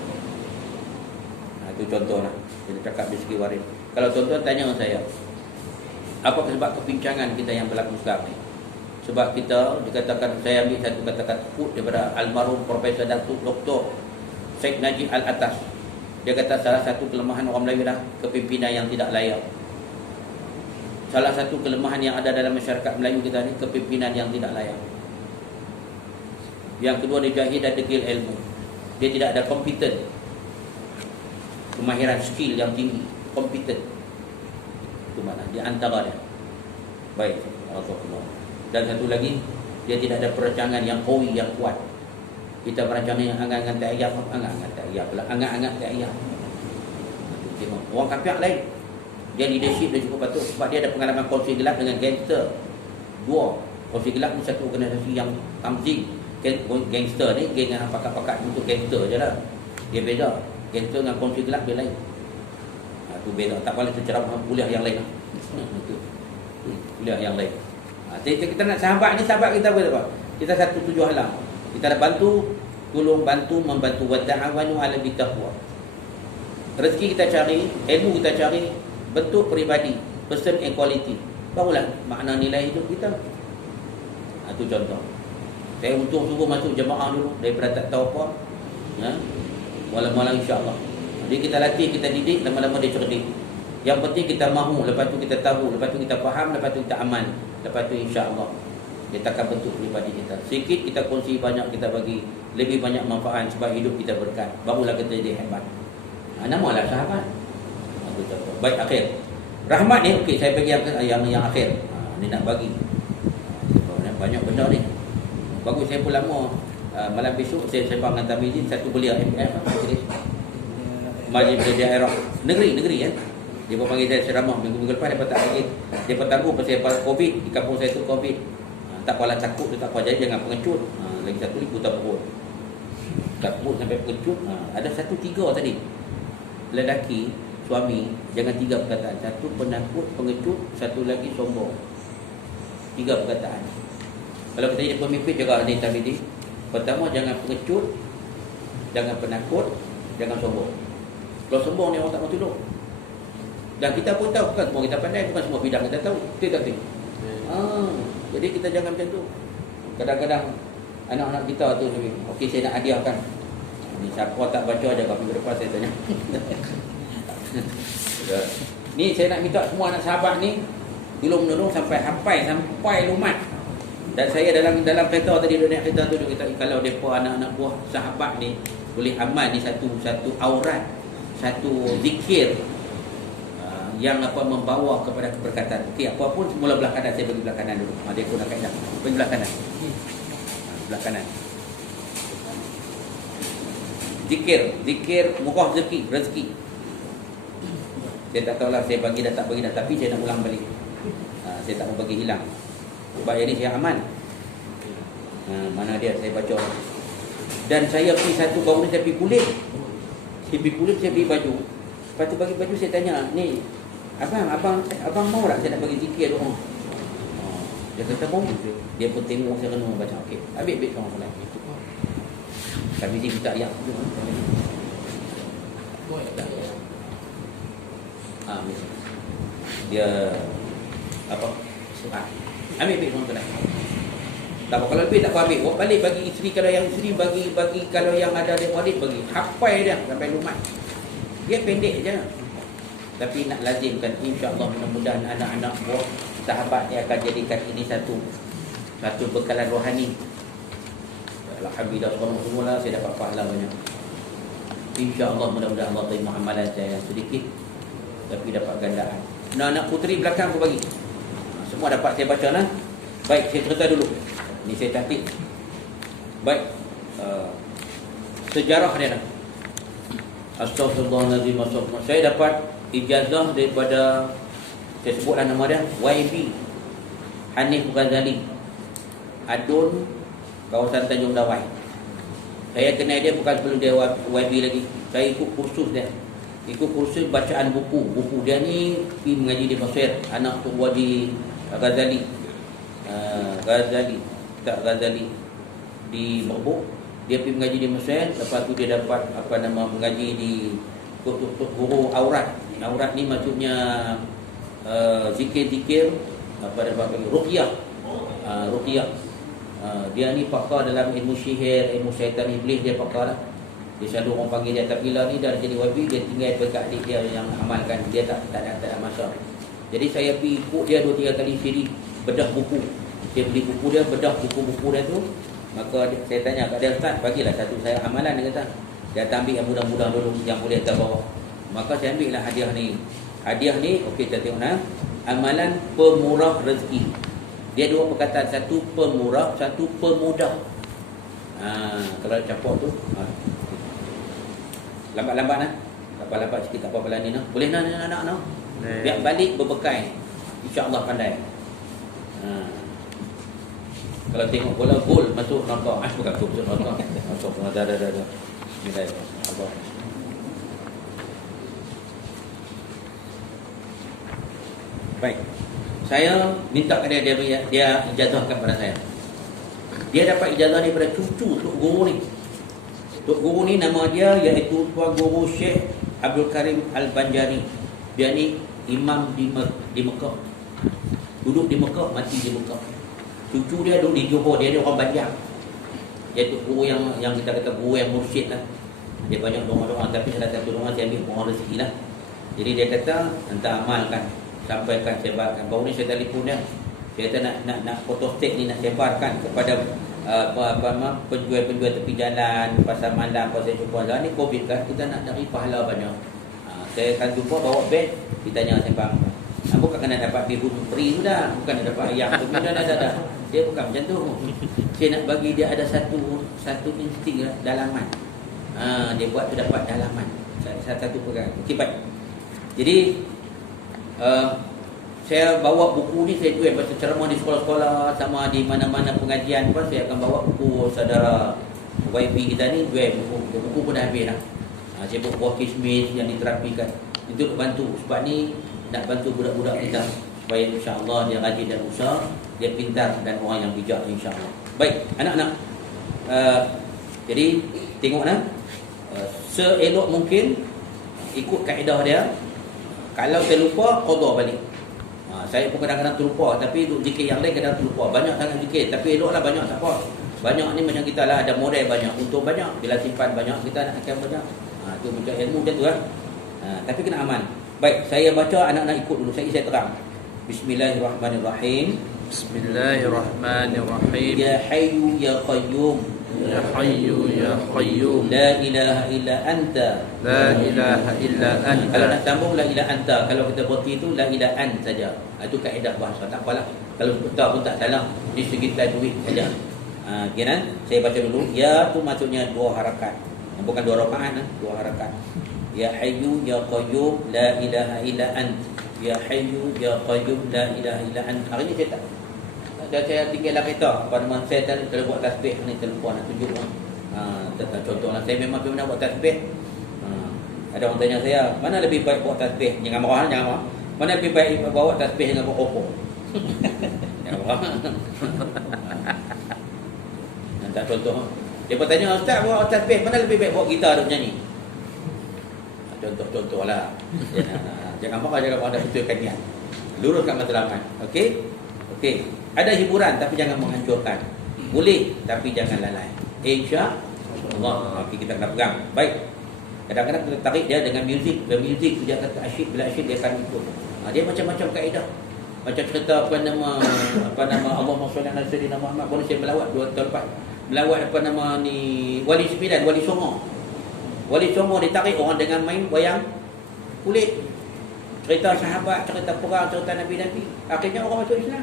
Itu contoh lah. Jadi cakap di segi waris. Kalau tuan-tuan tanya saya, apa sebab kepincangan kita yang berlaku sekarang ni? Sebab kita dikatakan, saya ambil satu kata-kata quote daripada almarhum Profesor Dr. Sheikh Najib Al-Atas. Dia kata salah satu kelemahan orang Melayu adalah kepimpinan yang tidak layak. Salah satu kelemahan yang ada dalam masyarakat Melayu kita ni, kepimpinan yang tidak layak. Yang kedua, dia jahil dan degil ilmu. Dia tidak ada kompeten, kemahiran, skill yang tinggi, kompeten. Itu mana? Di antara dia. Baik, Rasulullah. Dan satu lagi, dia tidak ada perancangan yang kawi, yang kuat. Kita perancangan yang angan-angan tak ayam, angan-angan tak ayam. Orang kapiak lain. Dia leadership dia cukup patut sebab dia ada pengalaman kongsi gelap dengan gangster. Dua. Kongsi gelap ni satu organisasi yang tamzing. Gangster ni geng yang pakat-pakat untuk gangster je lah. Dia beda. Gangster dengan kongsi gelap dia lain. Itu beda. Tak boleh terceramah kuliah yang lain. Kuliah yang lain. Kita nak sahabat ni, sahabat kita apa? Kita satu tujuan lah. Kita nak bantu, tolong bantu, membantu. Wa ta'awanu 'alal birri taqwa. Rezeki kita cari, ilmu kita cari, bentuk peribadi, person and quality. Barulah makna nilai hidup kita. Itu contoh. Saya untung suruh masuk jemaah dulu daripada tak tahu apa. Ya. Malam-malam insya-Allah. Jadi kita latih, kita didik, lama-lama dia cerdik. Yang penting kita mahu, lepas tu kita tahu, lepas tu kita faham, lepas tu kita aman. Lepas tu insya-Allah dia takkan bentuk peribadi kita. Sikit kita kongsi, banyak kita bagi, lebih banyak manfaat sebab hidup kita berkat. Barulah kita jadi hebat. Namalah sahabat. Itu contoh. Baik, akhir. Rahmat ni okey, saya bagi yang akhir. Ni nak bagi. Banyak benda ni. Bagus, saya pun lama. Malam besok saya sembang dengan Tamizin satu belia Majlis Belia Daerah negeri kan. Dia pun panggil saya ceramah minggu lepas, dia tak lagi. Dia pun tangguh pasal Covid di kampung saya tu Covid. Tak apalah takut, tak apa, jadi jangan pengecut. Lagi satu ni buta perut. Takut sampai pengecut. Ada 1-3 tadi. Lelaki, suami, jangan 3 perkataan. Satu penakut, pengecut, satu lagi sombong. 3 perkataan. Kalau kita jadi pemimpin jaga ni tadi. Pertama, jangan pengecut, jangan penakut, jangan sombong. Kalau sombong ni orang tak mau tolong. Dan kita pun tahu, bukan semua kita pandai, bukan semua bidang kita tahu. Betul tak? Jadi kita jangan macam tu. Kadang-kadang anak-anak kita tu, okey saya nak hadiahkan. Ni siapa tak baca aja, minggu depan saya tanya. Ni saya nak minta semua anak sahabat ni tolong-menolong sampai lumat. Dan saya dalam kereta tadi duduk naik kereta tu dia kata kalau depa anak-anak buah sahabat ni boleh amal ni satu aurat, satu zikir yang membawa kepada keberkatan. Okey, apa pun mula belah kanan, saya bagi belah kanan dulu. Dia guna kaedah. Bagi belah kanan. Belah kanan. Zikir murah rezeki. Saya tak tahulah saya bagi dah tak bagi dah, tapi saya nak ulang balik. Saya tak mau bagi hilang. Sebab yang ni saya aman. Mana dia saya baca. Dan saya pergi satu baru ni saya pergi kulit. Saya pergi baju. Lepas tu bagi baju saya tanya, ni abang mau tak saya nak bagi zikir doa? Dia kata mau. Dia pun tengok saya kena baca. Okey, ambil kawan solat. Kami dia minta ayat. Dia apa? Ambil kawan solat. Tak apa, kalau lebih tak apa ambil. Buat balik bagi isteri, kalau yang isteri bagi kalau yang ada adik bagi. Hafal dia sampai lumat. Dia pendek je. Tapi nak lazimkan, insya-Allah mudah-mudahan anak-anak buah sahabat dia akan jadikan ini satu bekalan rohani. Alhamdulillah semua saya dapat pahala banyak. Insya-Allah mudah-mudahan Allah terima amalan saya yang sedikit tapi dapat gandaan. Anak puteri belakang aku bagi. Semua dapat saya baca lah. Baik, saya cerita dulu. Ni saya tertib. Baik. Sejarah dia dah. Astaghfirullahaladzim. Saya dapat ijazah daripada, saya sebutlah nama dia, YB Hanif Ghazali, Adun, kawasan Tanjung Dawai. Saya kenal dia bukan sebelum dia YB lagi. Saya ikut kursus dia. Ikut kursus bacaan buku. Buku dia ni pergi mengaji di Mesir. Anak Tok Wadi Ghazali. Ghazali di Merbuk. Dia pergi mengaji di Mesir. Lepas tu dia dapat mengaji di guru aurat. Aurat ni maksudnya zikir-zikir ruqyah. Ruqyah. Dia ni pakar dalam ilmu sihir, ilmu syaitan iblis, dia pakar lah. Dia selalu orang panggil dia Takila ni dah jadi wabi, dia tinggal dekat adik dia yang amalkan. Dia tak ada masalah. Jadi saya pergi ikut dia 2-3 kali siri bedah buku. Saya beli buku dia, bedah buku-buku dia tu. Maka saya tanya kat dia, Ustaz, bagilah satu saya amalan, dia kata. Dia ambil yang mudah-mudah dulu, yang boleh kita bawa. Maka saya ambil lah hadiah ni. Hadiah ni, okey kita tengok nah. Amalan pemurah rezeki. Dia dua perkataan, satu pemurah, satu pemudah. Kalau campur tu, lambat-lambat nah. Lambat-lambat sikit tak apa-apa lah ni nah. Boleh nah anak-anak nah. Biar balik berbekai. Insya-Allah pandai. Kalau tengok bola gol masuk nokau. Bukan gol masuk nokau. Masuk dah. Nilai Allah. Baik. Saya minta kepada dia ijazahkan kepada saya. Dia dapat ijazah daripada cucu Tok Guru ni. Tok Guru ni nama dia iaitu Tuan Guru Syekh Abdul Karim Al-Banjari. Dia ni imam di Mekah. Duduk di Mekah, mati di Mekah. Cucu dia duduk di Johor, dia orang Banjar. Dia tu guru yang kita kata guru yang mursyid lah. Dia banyak doa-doa, tapi salah satu doa saya ambil pohon rezeki lah. Jadi dia kata, entah amalkan, sampaikan, sebarkan. Baru ni saya telefon dia. Dia kata nak photostat ni nak sebarkan kepada penjual-penjual tepi jalan, pasar malam, pasar jumpa. Ni COVID kan, kita nak cari pahala banyak. Saya akan jumpa bawa beg, kita tanya sembang. Bukan kena dapat bihun free tu dah, bukan nak dapat ayam tu dah. Dia bukan macam tu. Saya nak bagi dia ada satu insting dalaman. Dia buat tu dapat dalaman. Satu perkara. Okey, baik. Jadi saya bawa buku ni, saya jual pasal ceramah di sekolah-sekolah sama di mana-mana pengajian pun saya akan bawa buku saudara YB kita ni, jual buku pun dah habis dah. Saya buat buah kismis yang diterapikan. Itu untuk bantu. Sebab ni nak bantu budak-budak kita supaya insya-Allah dia rajin dan usaha, dia pintar dan orang yang bijak insya-Allah. Baik, anak-anak. Jadi tengoklah seelok mungkin ikut kaedah dia. Kalau terlupa, qada balik. Saya pun kadang-kadang terlupa, tapi zikir yang lain kadang terlupa. Banyak sangat zikir, tapi eloklah banyak tak apa. Banyak ni macam kita lah, ada model banyak, untung banyak. Bila simpan banyak, kita nak akan banyak. Itu macam ilmu macam tu lah. Tapi kena aman. Baik, saya baca, anak-anak ikut dulu. Saya terang. Bismillahirrahmanirrahim. Bismillahirrahmanirrahim. Ya Hayyu Ya Qayyum, Ya Hayyu Ya Qayyum, La ilaha illa anta. La ilaha illa Kalau anta. nak sambung la ilaha anta, kalau kita berhenti itu la ilaha an saja. Itu kaedah bahasa, tak apalah. Kalau betul pun tak salah, di segi tajwid saja. Kira saya baca dulu. Ya tu maksudnya dua harakat. Bukan dua rakaat, dua harakat. Ya Hayyu Ya Qayyum, La ilaha illa ant. Ya Hayyu Ya Qayyum, La ilaha illa ant. Hari ni saya tak, dah saya tinggal dalam kereta. Pada masa saya terbuat tasbih ni, terlupa nak tunjuk. Contohlah, saya memang pernah buat tasbih. Ada orang tanya saya, mana lebih baik buat tasbih? Jangan marah, jangan marah. Mana lebih baik bawa tasbih dengan buat rokok? Jangan marah. Tak contoh. Dia bertanya, Ustaz buat tasbih, mana lebih baik buat gitar duk nyanyi? Contoh-contohlah. Jangan marah, jangan marah, betulkan niat. Luruskan matlamat. Okey? Okey. Ada hiburan tapi jangan menghancurkan. Boleh tapi jangan lalai. Insya-Allah. Okey, kita kena pegang. Baik. Kadang-kadang kita tarik dia dengan muzik. Bila muzik dia kata asyik, bila asyik dia akan ikut. Dia macam-macam kaedah. Macam cerita apa nama Allahumma shalli ala sayyidina Muhammad. Boleh saya melawat 2 tahun lepas. Melawat apa nama ni Wali 9, Wali Songo. Wali Songo ditarik orang dengan main wayang kulit. Cerita sahabat, cerita perang, cerita Nabi-Nabi. Akhirnya orang masuk Islam.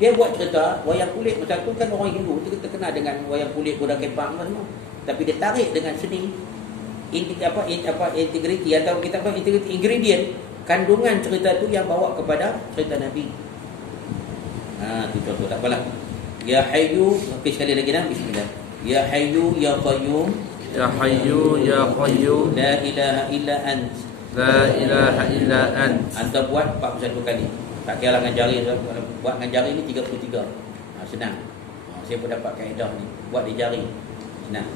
Dia buat cerita wayang kulit. Masa tu kan orang Hindu kita terkenal dengan wayang kulit, kuda kepang semua. Tapi dia tarik dengan seni integriti atau kita apa integriti ingredient kandungan cerita tu yang bawa kepada cerita Nabi. Itu contoh, tak apalah. Ya Hayyu, okey sekali lagi dah, bismillah. Ya Hayyu Ya Qayyum, Ya Hayyu Ya Qayyum, La ilaha illa ant. La ilaha illa ant. Anda buat 41 kali. Tak kira dengan jari, buat dengan jari ni 33. Senang. Saya pun dapat kaedah ni. Buat di jari. Senang.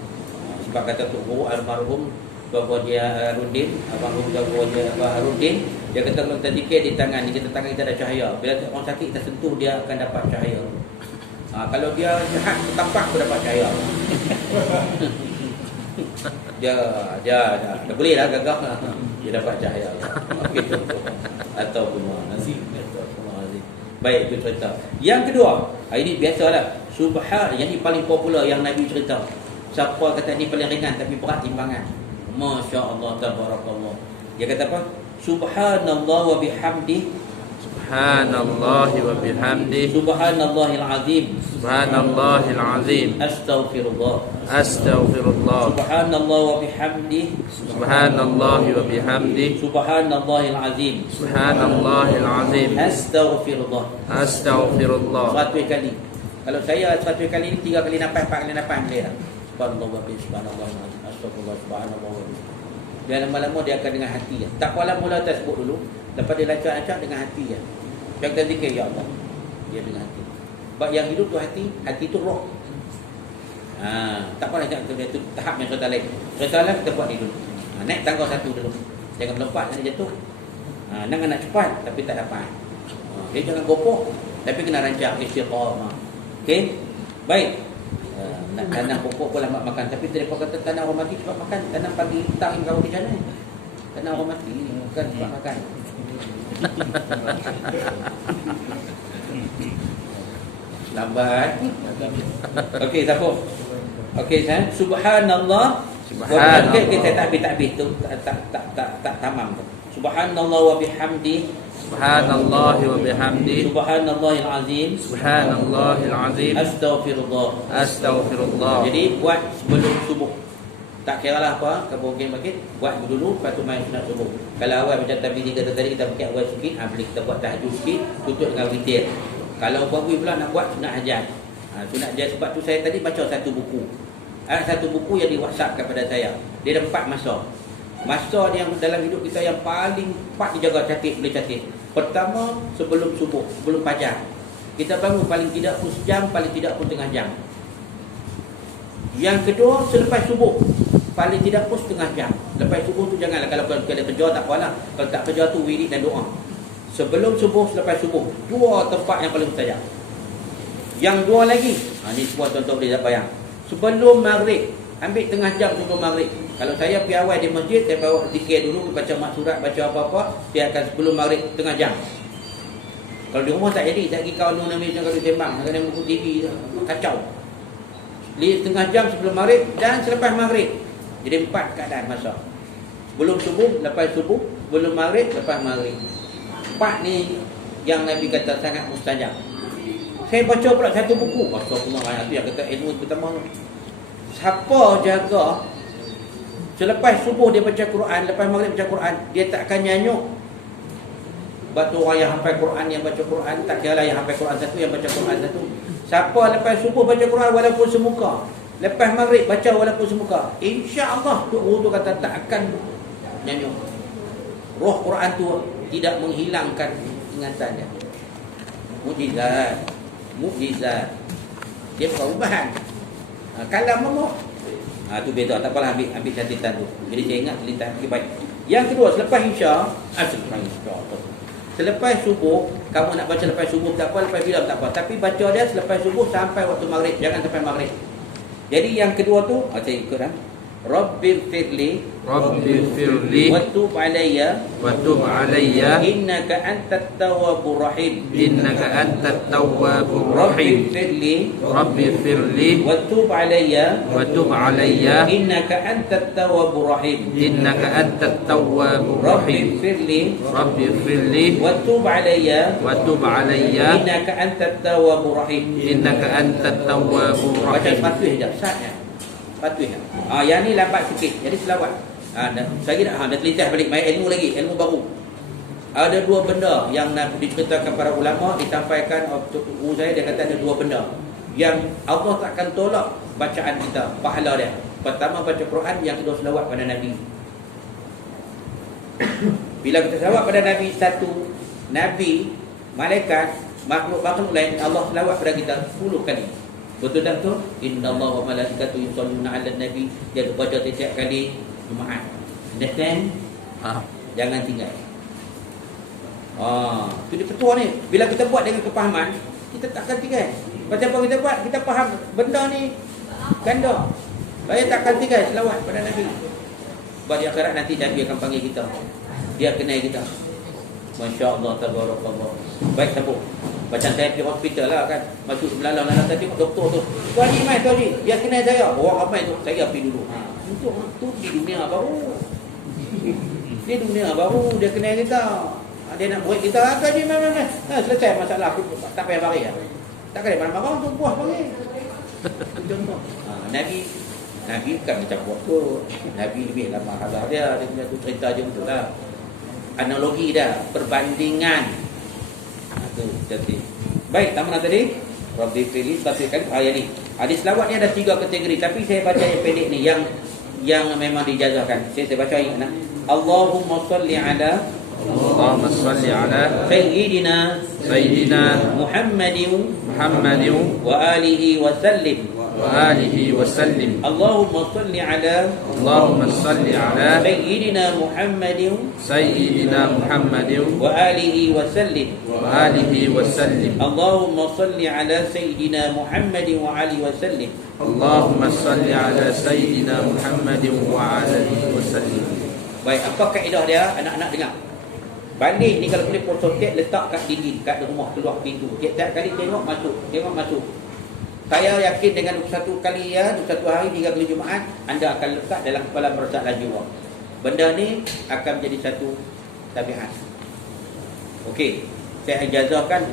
Sebab kata Tok Guru almarhum Tuan dia Harudin, abang Tuan dia Abang Harudin, dia kata kalau kita dikir di tangan ni, kita tangan kita ada cahaya. Bila orang sakit kita sentuh, dia akan dapat cahaya. Kalau dia jahat, tampak pun dapat cahaya. Dia dah boleh dah gagah. Dia dapat cahaya. Okey, contoh. Ataupun nasi. Baik, itu cerita. Yang kedua, ini biasalah. Yang ini paling popular yang Nabi cerita. Siapa kata ni paling ringan tapi berat timbangan. Masya Allah, tabarakallah. Dia kata apa? Subhanallah wa bihamdi. Subhanallah wa bihamdi. Subhanallahil azim. Subhanallahil azim. Astaghfirullah. Astaghfirullah. Subhanallah wa bihamdi. Subhanallah wa bihamdi. Subhanallahil azim. Subhanallahil azim. Astaghfirullah. Astaghfirullah. 100 kali. Kalau saya 100 kali ni 3 kali nafas, 4 kali nafas boleh dah. Subhanallah wa bihamdi. Subhanallah wa bihamdi. Astagfirullah. Subhanallah wa bihamdi. Dan lama-lama dia akan dengan hati dia. Tak apalah mula tersebut dulu. Lepas dia lancar-lancar dengan hati dia. Yang kita zikir, ya Allah. Dia dengan hati. Sebab yang hidup tu hati, hati tu roh. Tak apalah dia tu tahap yang cerita lain. Cerita lain kita buat ni dulu. Naik tangga 1 dulu. Jangan melompat nanti jatuh. Nak cepat tapi tak dapat. Dia jangan gopoh tapi kena rancang istiqamah. Okey? Baik. Nak tanam pokok pun lambat makan. Tapi daripada kata tanam orang mati cepat makan. Tanam pagi petang kau di sana. Tanam orang mati bukan cepat makan. Lambat. Okey, siapa? Okey, saya subhanallah. Subhanallah. Okey, saya takbir tu tak tamam tu. Subhanallah wa bihamdi. Subhanallah wa bihamdi. Subhanallahil azim. Subhanallahil azim. Astaghfirullah. Astaghfirullah. Jadi buat sebelum subuh. Tak kira lah apa, kebogeng bakit, buat dulu, lepas tu main sunat subuh. Kalau awal macam tadi kata tadi, kita pakai awal sikit, boleh kita buat tahajud sikit, tutup dengan witir. Kalau puan-puan pula nak buat sunat hajat. Sunat hajat sebab tu saya tadi baca satu buku. Satu buku yang di WhatsApp kepada saya. Dia ada 4 masa. Masa yang dalam hidup kita yang paling 4 dijaga catat, boleh catat. Pertama, sebelum subuh, sebelum fajar. Kita bangun paling tidak pun sejam, paling tidak pun tengah jam. Yang kedua, selepas subuh, paling tidak pun setengah jam. Lepas subuh tu janganlah, kalau ada kerja tak apalah. Kalau tak kerja tu wirid dan doa. Sebelum subuh, selepas subuh, 2 tempat yang paling mustajab. Yang 2 lagi, ni semua tuan-tuan boleh bayang. Sebelum maghrib, ambil tengah jam sebelum maghrib. Kalau saya pergi awal di masjid, saya bawa zikir dulu, baca mak surat, baca apa-apa, dia akan sebelum maghrib tengah jam. Kalau di rumah tak jadi, tak pergi kawan Nur Nabi kalau sembang, kena buku TV, kacau. Setengah jam sebelum maghrib dan selepas maghrib. Jadi 4 keadaan masa. Belum subuh, lepas subuh, belum maghrib, lepas maghrib. 4 ni yang Nabi kata sangat mustajab. Saya baca pula satu buku. Astagfirullah, itu yang kata ilmu pertama. Siapa jaga selepas subuh dia baca Quran, lepas maghrib baca Quran, dia tak akan nyanyuk. Batu orang yang hafal Quran, yang baca Quran, tak kira lah yang hafal Quran satu, yang baca Quran satu. Siapa lepas subuh baca Quran walaupun semuka, lepas maghrib baca walaupun semuka, insya-Allah tu guru tu kata tak akan nyanyuk. Roh Quran tu tidak menghilangkan ingatannya. Mukjizat. Mukjizat. Dia bukan ubahan. Kalam momok. Tu beza, tak apalah, ambil catatan tu. Jadi saya ingat lintas baik. Yang kedua, selepas Isya, selepas subuh, kamu nak baca lepas subuh tak apa, lepas bila tak apa, tapi baca dia selepas subuh sampai waktu maghrib, jangan sampai maghrib. Jadi yang kedua tu, saya ikut dah. Rabbil firli wa tub alayya innaka antat tawwabur rahim. Rabbil firli wa tub alayya innaka antat tawwabur rahim. Rabbil firli wa tub alayya innaka antat tawwabur rahim. Baca patuh je, sat patuh. Yang ni lambat sikit. Jadi selawat. Saya nak dah terlintas balik mai ilmu lagi, ilmu baru. Ada 2 benda yang nak diceritakan para ulama, disampaikan guru saya, dia kata ada 2 benda yang Allah takkan tolak bacaan kita, pahala dia. Pertama baca Quran, yang kedua selawat pada Nabi. Bila kita selawat pada Nabi, satu Nabi, malaikat, makhluk lain, Allah selawat pada kita 10 kali. Betul tak tu? Innallaha wa malaikatahu yusholluna 'alan nabi. Dia baca setiap kali Jumaat. Understand? Jangan tinggal. Itu dia petua ni. Bila kita buat dengan kepahaman, kita takkan tinggal. Macam apa kita buat? Kita faham benda ni ganda. Saya takkan tinggal selawat pada Nabi. Sebab di akhirat nanti Nabi akan panggil kita. Dia kenal kita. Masya-Allah, tabarakallah. Baik, sambung. Macam saya pergi hospital lah kan, masuk belalang-lalang tadi tengok doktor tu. Tu Haji mai, tu Haji. Dia kenal saya. Orang ramai tu. Saya pergi dulu. Itu di dunia baru. Dia dunia baru. Dia kenal kita. Dia nak buat kita. Tu Haji mai. Selesai masalah. Aku tak payah bari lah. Tak kena marah-marah tu buah panggil. Contoh. Nabi bukan macam buah tu. Nabi lebih lama halah dia. Dia punya tu cerita je betul lah. Analogi dah. Perbandingan. Itu cantik. Baik, tamat tadi. Rabbi fili satu kali ayat ni. Hadis selawat ni ada 3 kategori, tapi saya baca yang pendek ni yang memang dijazahkan. Saya baca ingat. Allahumma salli ala sayyidina Muhammadin wa alihi wa sallim. Allahumma salli ala sayyidina Muhammadin wa alihi wa sallim. Allahumma salli ala sayyidina Muhammadin wa alihi wa sallim. Baik, apa kaedah dia? Anak-anak dengar. Balik ni kalau boleh posotek letak kat dinding, kat rumah, keluar pintu. Tiap-tiap kali tengok masuk. Saya yakin dengan satu kali satu hari 3 kali Jumaat, anda akan lekat dalam kepala meresap laju. Benda ni akan menjadi satu tabiat. Okey, saya ijazahkan.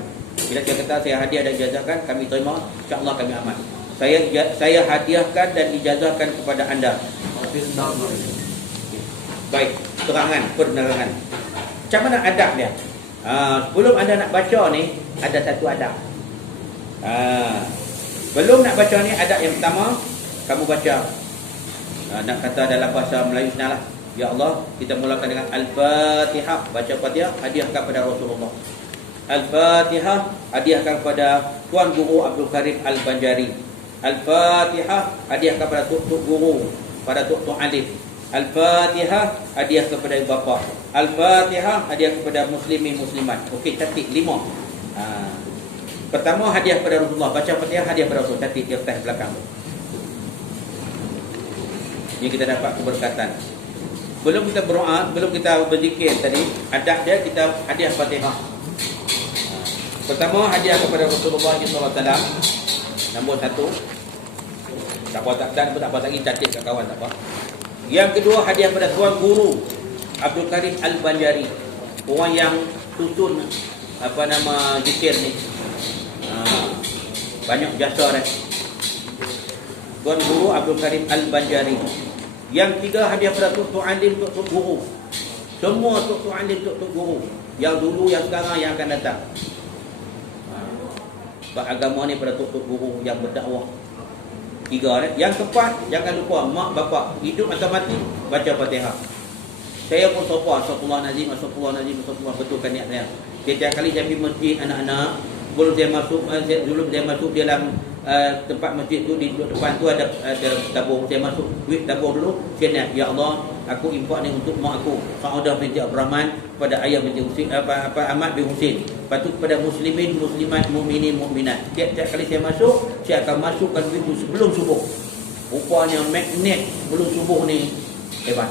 Bila saya kata saya hadiah dan ijazahkan, kami terima, insya-Allah kami amal. Saya hadiahkan dan ijazahkan kepada anda. Baik, penerangan. Macam mana adab dia? Sebelum anda nak baca ni, ada satu adab. Belum nak baca ni, adab yang pertama, kamu baca. Nak kata dalam bahasa Melayu senang lah. Ya Allah, kita mulakan dengan Al-Fatihah. Baca Fatihah, hadiahkan kepada Rasulullah. Al-Fatihah, hadiahkan kepada Tuan Guru Abdul Karim Al-Banjari. Al-Fatihah, hadiahkan kepada Tuk Guru, pada Tuk Alif. Al-Fatihah, hadiah kepada ibu bapa. Al-Fatihah, hadiah kepada muslimin muslimat. Okey, cantik 5. Pertama, hadiah kepada Rasulullah. Baca Fatihah, hadiah kepada Rasul. Cantik, dia atas belakang. Ini kita dapat keberkatan. Belum kita berdoa, belum kita berzikir tadi, adab dia kita hadiah Fatihah. Pertama, hadiah kepada Rasulullah SAW. Nombor 1. Tak apa lagi, catat kat kawan tak apa. Yang kedua, hadiah kepada tuan guru Abdul Karim Al-Banjari, orang yang susun zikir ni. Banyak jasa dah. Tuan guru Abdul Karim Al-Banjari. Yang tiga, hadiah kepada Tok Alim, Tok Guru. Semua Tok Alim, Tok Guru, yang dulu, yang sekarang, yang akan datang. Sebab agama ni pada Tok Guru yang berdakwah. Tiga dah. Yang keempat, jangan lupa mak bapak hidup atau mati baca Fatihah. Saya pun sopa astagfirullahalazim, betulkan niat saya. Setiap kali saya pergi masjid anak-anak, sebelum saya masuk dalam tempat masjid tu, di depan tu ada tabung. Saya masuk duit tabung dulu. Saya niat, ya Allah, aku infak ni untuk mak aku, Saudah binti Abdul Rahman, pada ayah binti Husin, Ahmad bin Husin. Lepas tu kepada muslimin, muslimat, mukminin, mukminat. Setiap kali saya masuk, saya akan masukkan duit tu sebelum subuh. Rupanya magnet sebelum subuh ni hebat.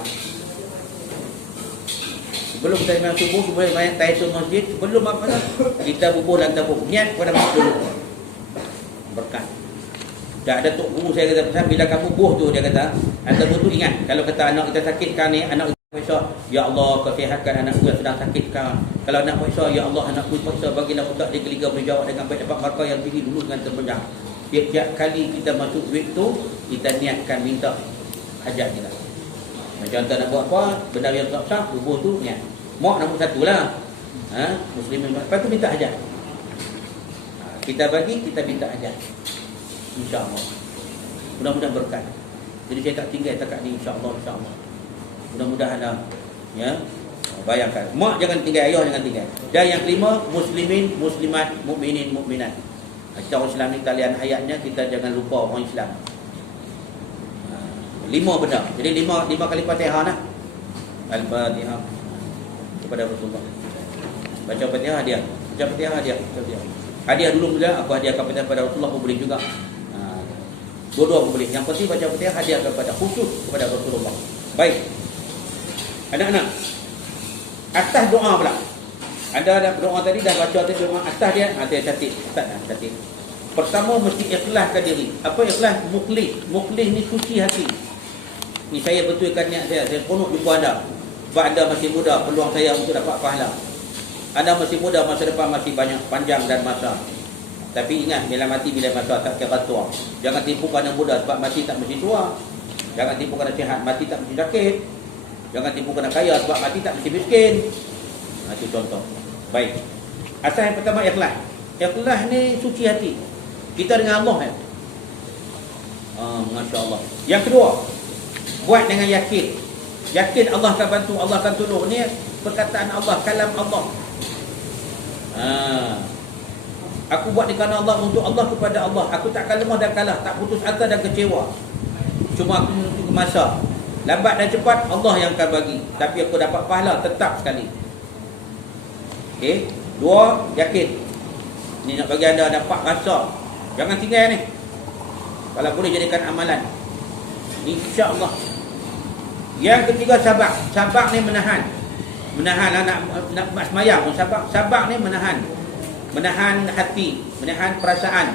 Sebelum kita memang subuh, sebelum banyak tahiyatul masjid, sebelum apa dah, kita bubuh dalam tabung. Niat pada masjid dulu. Berkat. Tak ada tok guru saya kata, pasal bila kamu bubuh tu, dia kata, anda betul ingat, kalau kata anak kita sakitkan ni, anak kita paksa, ya Allah, kesihatkan anak yang sedang sakitkan. Kalau anak paksa, ya Allah, anak paksa, bagilah otak dia geliga berjawab dengan baik, dapat markah yang tinggi dulu dengan terpanjang. Tiap-tiap kali kita masuk duit tu, kita niatkan minta hajat kita. Macam tak nak buat apa, benda yang tak sah, bubuh tu niat. Mak nombor 1 lah. Muslimin. Lepas tu minta hajat. Kita bagi, kita minta hajat. InsyaAllah. Mudah-mudahan berkat. Jadi saya tak tinggal takat ni, insyaAllah. Mudah-mudahan lah. Ya. Bayangkan. Mak jangan tinggal, ayah jangan tinggal. Dan yang kelima, muslimin, muslimat, mukminin, mukminat. Kita orang Islam ni talian hayatnya, kita jangan lupa orang Islam. 5 benda. Jadi 5 kali Fatihah lah. Al-Fatihah kepada Rasulullah. Baca Fatihah hadiah. Baca Fatihah hadiah. Hadiah dulu mula, aku hadiahkan Fatihah kepada Rasulullah pun boleh juga. Dua-dua pun boleh. Yang penting baca Fatihah hadiah kepada khusus kepada Rasulullah. Baik. Anak-anak. Atas doa pula. Anda ada doa tadi dah baca tadi doa atas dia, ada catat. Catat. Pertama mesti ikhlaskan diri. Apa ikhlas? Mukhlis. Mukhlis ni suci hati. Ni saya betulkan niat saya. Saya penuh jumpa anda. Sebab anda masih muda, peluang saya untuk dapat pahala. Anda masih muda, masa depan masih banyak, panjang dan masa. Tapi ingat, bila mati, bila masa, tak kira tua. Jangan tipu kerana muda, sebab mati tak mesti tua. Jangan tipu kerana sihat, mati tak mesti sakit. Jangan tipu kerana kaya, sebab mati tak mesti miskin. Itu contoh. Baik. Asal yang pertama, ikhlas. Ikhlas ni suci hati. Kita dengan Allah. Masya Allah. Yang kedua, buat dengan yakin. Yakin Allah akan bantu, Allah akan tolong. Ni perkataan Allah, kalam Allah. Aku buat ni kerana Allah, untuk Allah, kepada Allah. Aku tak akan lemah dan kalah, tak putus asa dan kecewa. Cuma aku menunggu masa. Lambat dan cepat, Allah yang akan bagi. Tapi aku dapat pahala tetap sekali. Okey. 2, yakin. Ni nak bagi anda dapat rasa. Jangan tinggal ni. Kalau boleh jadikan amalan. InsyaAllah. Yang ketiga, sabar. Sabar ni menahan. Menahan nak semayang pun sabar. Sabar ni menahan. Menahan hati, menahan perasaan.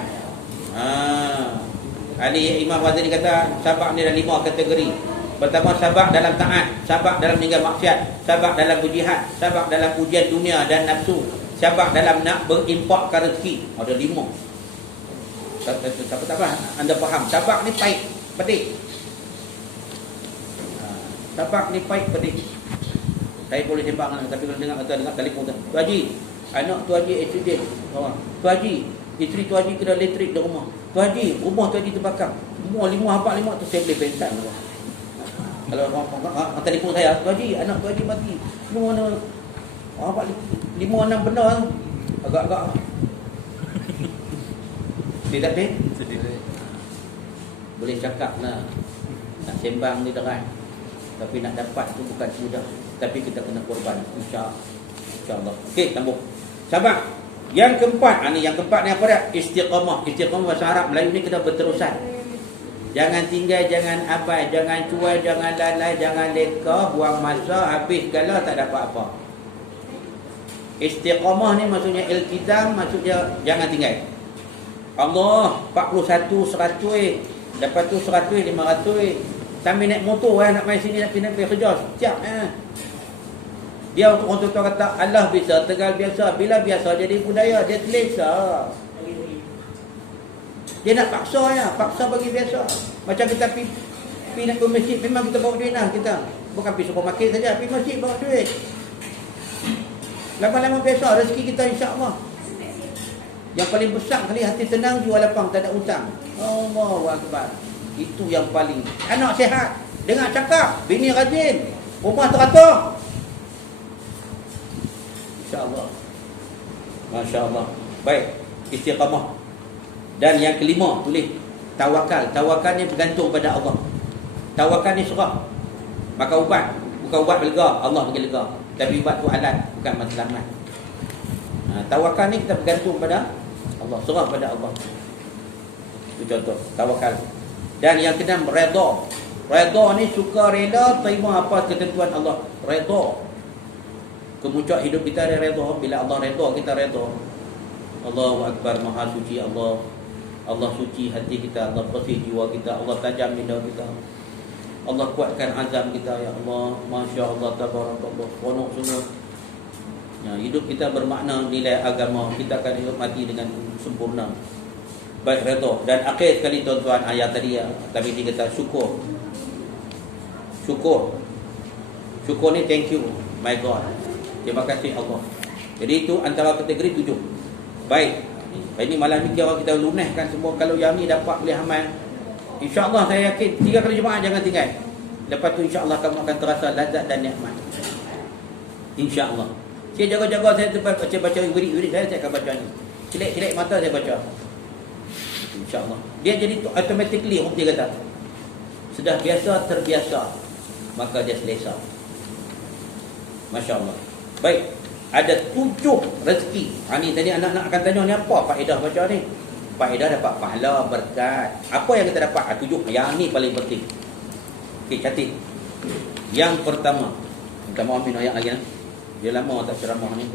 Ali Imam Ghazali kata sabar ni ada 5 kategori. Pertama, sabar dalam taat, sabar dalam meninggal maksiat, sabar dalam berjihad, sabar dalam ujian dunia dan nafsu, sabar dalam nak berinfakkan rezeki. Ada 5. Tak apa, anda faham. Sabar ni pahit, pedih. Sabar ni pahit, pedih. Saya boleh sembang, tapi kalau dengar telefon tu, Tu Haji, anak Tu Haji accident. Tu Haji, isteri Tu Haji kena elektrik di rumah. Tu Haji, rumah Tu Haji terbakar. Semua 5 habak 5 tu saya boleh pensan. Kalau orang telefon saya, Tu Haji, anak Tu Haji mati. Semua mana habak 5-6 benda tu. Agak-agak. Tidak deh? Boleh cakap lah. Nak sembang ni terang. Tapi nak dapat tu bukan mudah. Tapi kita kena korban. InsyaAllah. Okey, sambung. Sabar. Yang keempat. Yang keempat ni apa dia? Istiqamah. Istiqamah bahasa Arab. Melayu ni kena berterusan. Jangan tinggal, jangan abai, jangan cuai, jangan lalai, jangan leka. Buang masa, habis segala, tak dapat apa. Istiqamah ni maksudnya iltizam, maksudnya jangan tinggal. Allah 41 100 lepas tu 100 500 sambil naik motor nak main sini nak pergi kerja siap dia orang tu kata Allah bisa Tegal biasa, bila biasa jadi budaya dia selesa. Dia nak paksa bagi biasa. Macam kita pergi nak ke masjid, memang kita bawa duit lah kita. Bukan pergi supermarket saja, pergi masjid bawa duit. Lama-lama biasa rezeki kita insya-Allah. Yang paling besar kali hati tenang, jual lapang, tak ada hutang. Allahu akbar. Itu yang paling. Anak sihat, dengar cakap, bini rajin, rumah teratur. Insya-Allah. Masya-Allah. Baik, istiqamah. Dan yang kelima, tulis tawakal. Tawakal ni bergantung pada Allah. Tawakal ni serah. Maka ubat, bukan ubat lega, Allah bagi lega. Tapi ubat tu alat, bukan matlamat. Tawakal ni kita bergantung pada Allah, serah pada Allah. Itu contoh tawakal. Dan yang keenam, redha. Redha ni suka rela terima apa ketentuan Allah. Redha. Kemuncak hidup kita ada redha. Bila Allah redha, kita redha. Allahu akbar, maha suci Allah. Allah suci hati kita, Allah bersih jiwa kita, Allah tajam lidah kita, Allah kuatkan azam kita, ya Allah. Masya Allah, tabarakallah, seronok semua. Hidup kita bermakna, nilai agama, kita akan hidup mati dengan sempurna. Baik, redha. Dan akhir sekali tuan-tuan, ayat tadi ya, tapi dia kata syukur. Syukur ni thank you my God, terima kasih Allah. Jadi itu antara kategori 7. Baik, ini malam ni kira kita lunaskan semua. Kalau yang ni dapat boleh amal, InsyaAllah saya yakin 3 kali Jumaat jangan tinggal. Lepas tu insyaAllah kamu akan terasa lazat dan nikmat. InsyaAllah. Saya jaga-jaga, saya baca wirid saya akan baca ni. Celek-celek mata saya baca. InsyaAllah. Dia jadi automatically, dia kata, sudah biasa terbiasa, maka dia selesa. Masya Allah. Baik, ada 7 rezeki. Ni tadi anak-anak akan tanya, ni apa faedah baca ni? Faedah dapat pahala, berkat. Apa yang kita dapat? 7. Yang ni paling penting. Okey, catat. Yang pertama, minta maaf minum ayat lagi. Dia lama tak ceramah ni.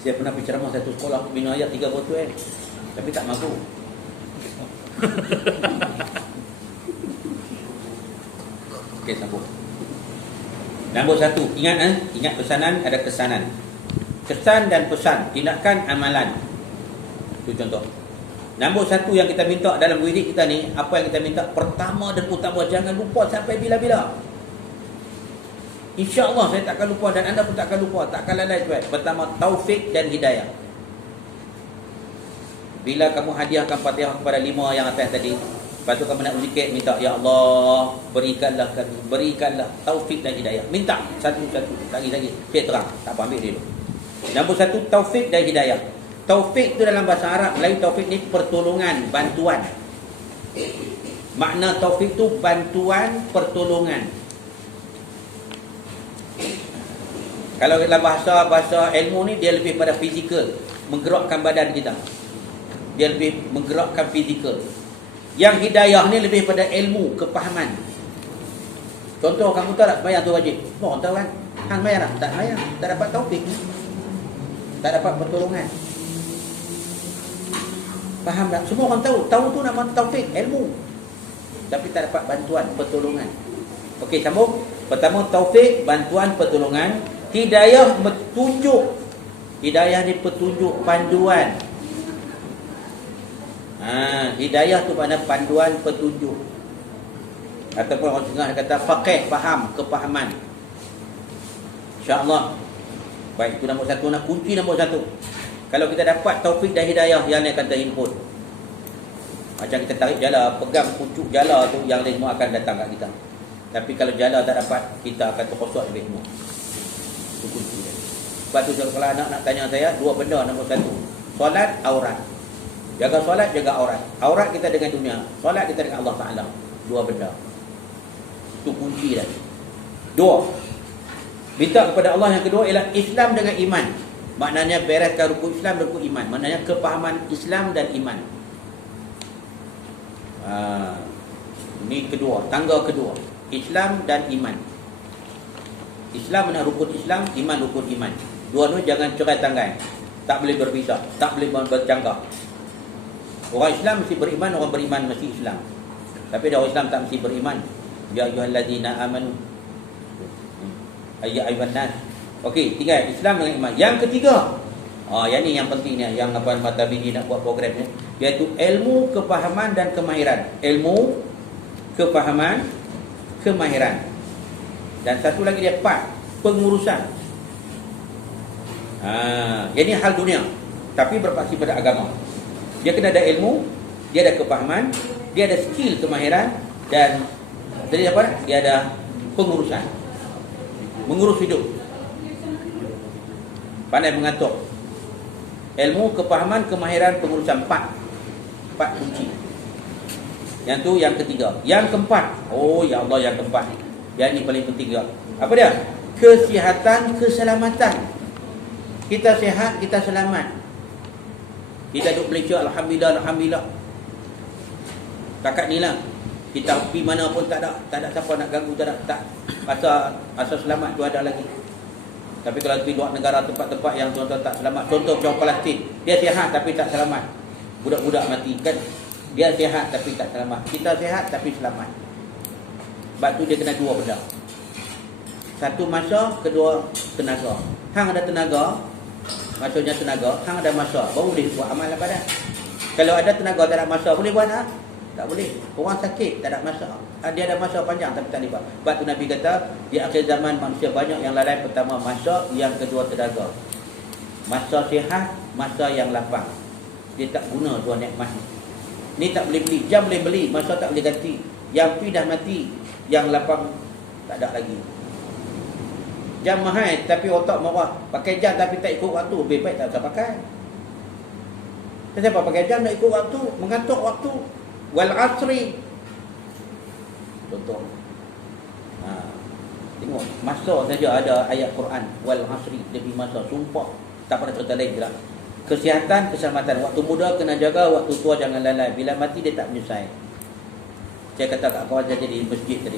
Saya pernah pergi ceramah satu sekolah, minum ayat 3 botol tapi tak mampu. Okey, sambung. Nombor 1, ingat pesanan ada kesanan. Kesan dan pesan, tindakan, amalan. Itu contoh. Nombor 1 yang kita minta dalam wirid kita ni, apa yang kita minta? Pertama dan utama, jangan lupa sampai bila-bila. InsyaAllah saya takkan lupa dan anda pun takkan lupa, takkan lalai tuan. Pertama, taufik dan hidayah. Bila kamu hadiahkan Fatihah kepada 5 yang atas tadi, lepas tu kamu nak zikir, minta, ya Allah, berikanlah taufik dan hidayah. Minta satu-satu, lagi-lagi. Saya terang, tak apa, ambil dulu. Nombor 1, taufik dan hidayah. Taufik tu dalam bahasa Arab, Melayu taufik ni pertolongan, bantuan. Makna taufik tu bantuan, pertolongan. Kalau dalam bahasa ilmu ni, dia lebih pada fizikal, menggerakkan badan kita. Dia lebih menggerakkan fizikal. Yang hidayah ni lebih pada ilmu, kepahaman. Contoh, kamu tahu tak sembahyang tu wajib? Orang tahu kan? Hang sembahyang tak? Tak sembahyang, tak dapat taufik, tak dapat pertolongan. Faham tak? Semua orang tahu. Tahu tu nama taufik, ilmu, tapi tak dapat bantuan, pertolongan. Okey, sambung. Pertama, taufik, bantuan, pertolongan. Hidayah, petunjuk. Hidayah ni petunjuk, panduan. Hidayah tu makna panduan, petunjuk. Ataupun orang tengah kata faqih, faham, kepahaman. InsyaAllah. Baik, itu nombor 1. Nak kunci nombor 1. Kalau kita dapat taufik dan hidayah, yang lain akan terhimpun. Macam kita tarik jala, pegang pucuk jala tu, yang lain semua akan datang kat kita. Tapi kalau jala tak dapat, kita akan terkosot lebih semua. Itu kunci dia. Sebab tu kalau anak nak tanya saya, 2 benda. Nombor 1, solat, aurat. Jaga solat, jaga aurat. Aurat kita dengan dunia, solat kita dengan Allah Ta'ala. 2 benda. Itu kunci dah. 2, minta kepada Allah. Yang kedua ialah Islam dengan iman. Maknanya bereskan rukun Islam dan rukun iman. Maknanya kepahaman Islam dan iman. Ini kedua, tangga kedua, Islam dan iman. Islam mana rukun Islam, iman rukun iman. Dua-dua jangan cerai tanggai. Tak boleh berpisah, tak boleh bercanggah. Orang Islam mesti beriman, orang beriman mesti Islam. Tapi orang Islam tak mesti beriman. Ya ayyuhallazina amanu. Ya ayyuhan nas. Okey, tiga Islam dengan iman. Yang ketiga, yang ni yang penting ni, yang apa Mata Biji nak buat program ni, iaitu ilmu, kefahaman dan kemahiran. Ilmu, kefahaman, kemahiran. Dan satu lagi dia 4, pengurusan. Ini hal dunia, tapi berpaksi pada agama. Dia kena ada ilmu, dia ada kefahaman, dia ada skill kemahiran, dan jadi apa? Dia ada pengurusan. Mengurus hidup. Pandai mengatur. Ilmu, kefahaman, kemahiran, pengurusan. 4 kunci. Yang tu yang ketiga. Yang keempat, oh ya Allah, yang keempat, yang ini paling penting juga. Apa dia? Kesihatan, keselamatan. Kita sihat, kita selamat. Kita duduk Malaysia, alhamdulillah, alhamdulillah. Takat ni lah. Kita pergi mana pun tak ada siapa nak ganggu, tak asal selamat tu ada lagi. Tapi kalau pergi luar negara, tempat-tempat yang tuan-tuan tak selamat, contoh macam Palestin, dia sihat tapi tak selamat. Budak-budak mati kan. Dia sihat tapi tak selamat. Kita sihat tapi selamat. Sebab tu dia kena dua benda. Satu masa, kedua tenaga. Hang ada tenaga, maksudnya tenaga, hang ada masa, baru boleh buat amal ibadat. Kalau ada tenaga tak ada masa, boleh buat tak? Tak boleh. Orang sakit tak ada masa. Dia ada masa panjang tapi tak boleh buat. Sebab tu Nabi kata, di akhir zaman manusia banyak yang lalai. Pertama masa, yang kedua tenaga. Masa sihat, masa yang lapang. Dia tak guna dua nikmat ni. Ni tak boleh beli. Jam boleh beli, masa tak boleh ganti. Yang pi dah mati, yang lapang tak ada lagi. Jam mahal tapi otak murah. Pakai jam tapi tak ikut waktu, lebih baik tak usah pakai. Kenapa pakai jam tak ikut waktu? Mengantuk waktu. Wal asri. Contoh. Tengok, masa saja ada ayat Quran. Wal asri, lebih masa. Sumpah. Tak pada cerita lain juga. Kesihatan, keselamatan. Waktu muda kena jaga, waktu tua jangan lalai. Bila mati dia tak menyesal. Saya kata kat kawan saya di masjid tadi.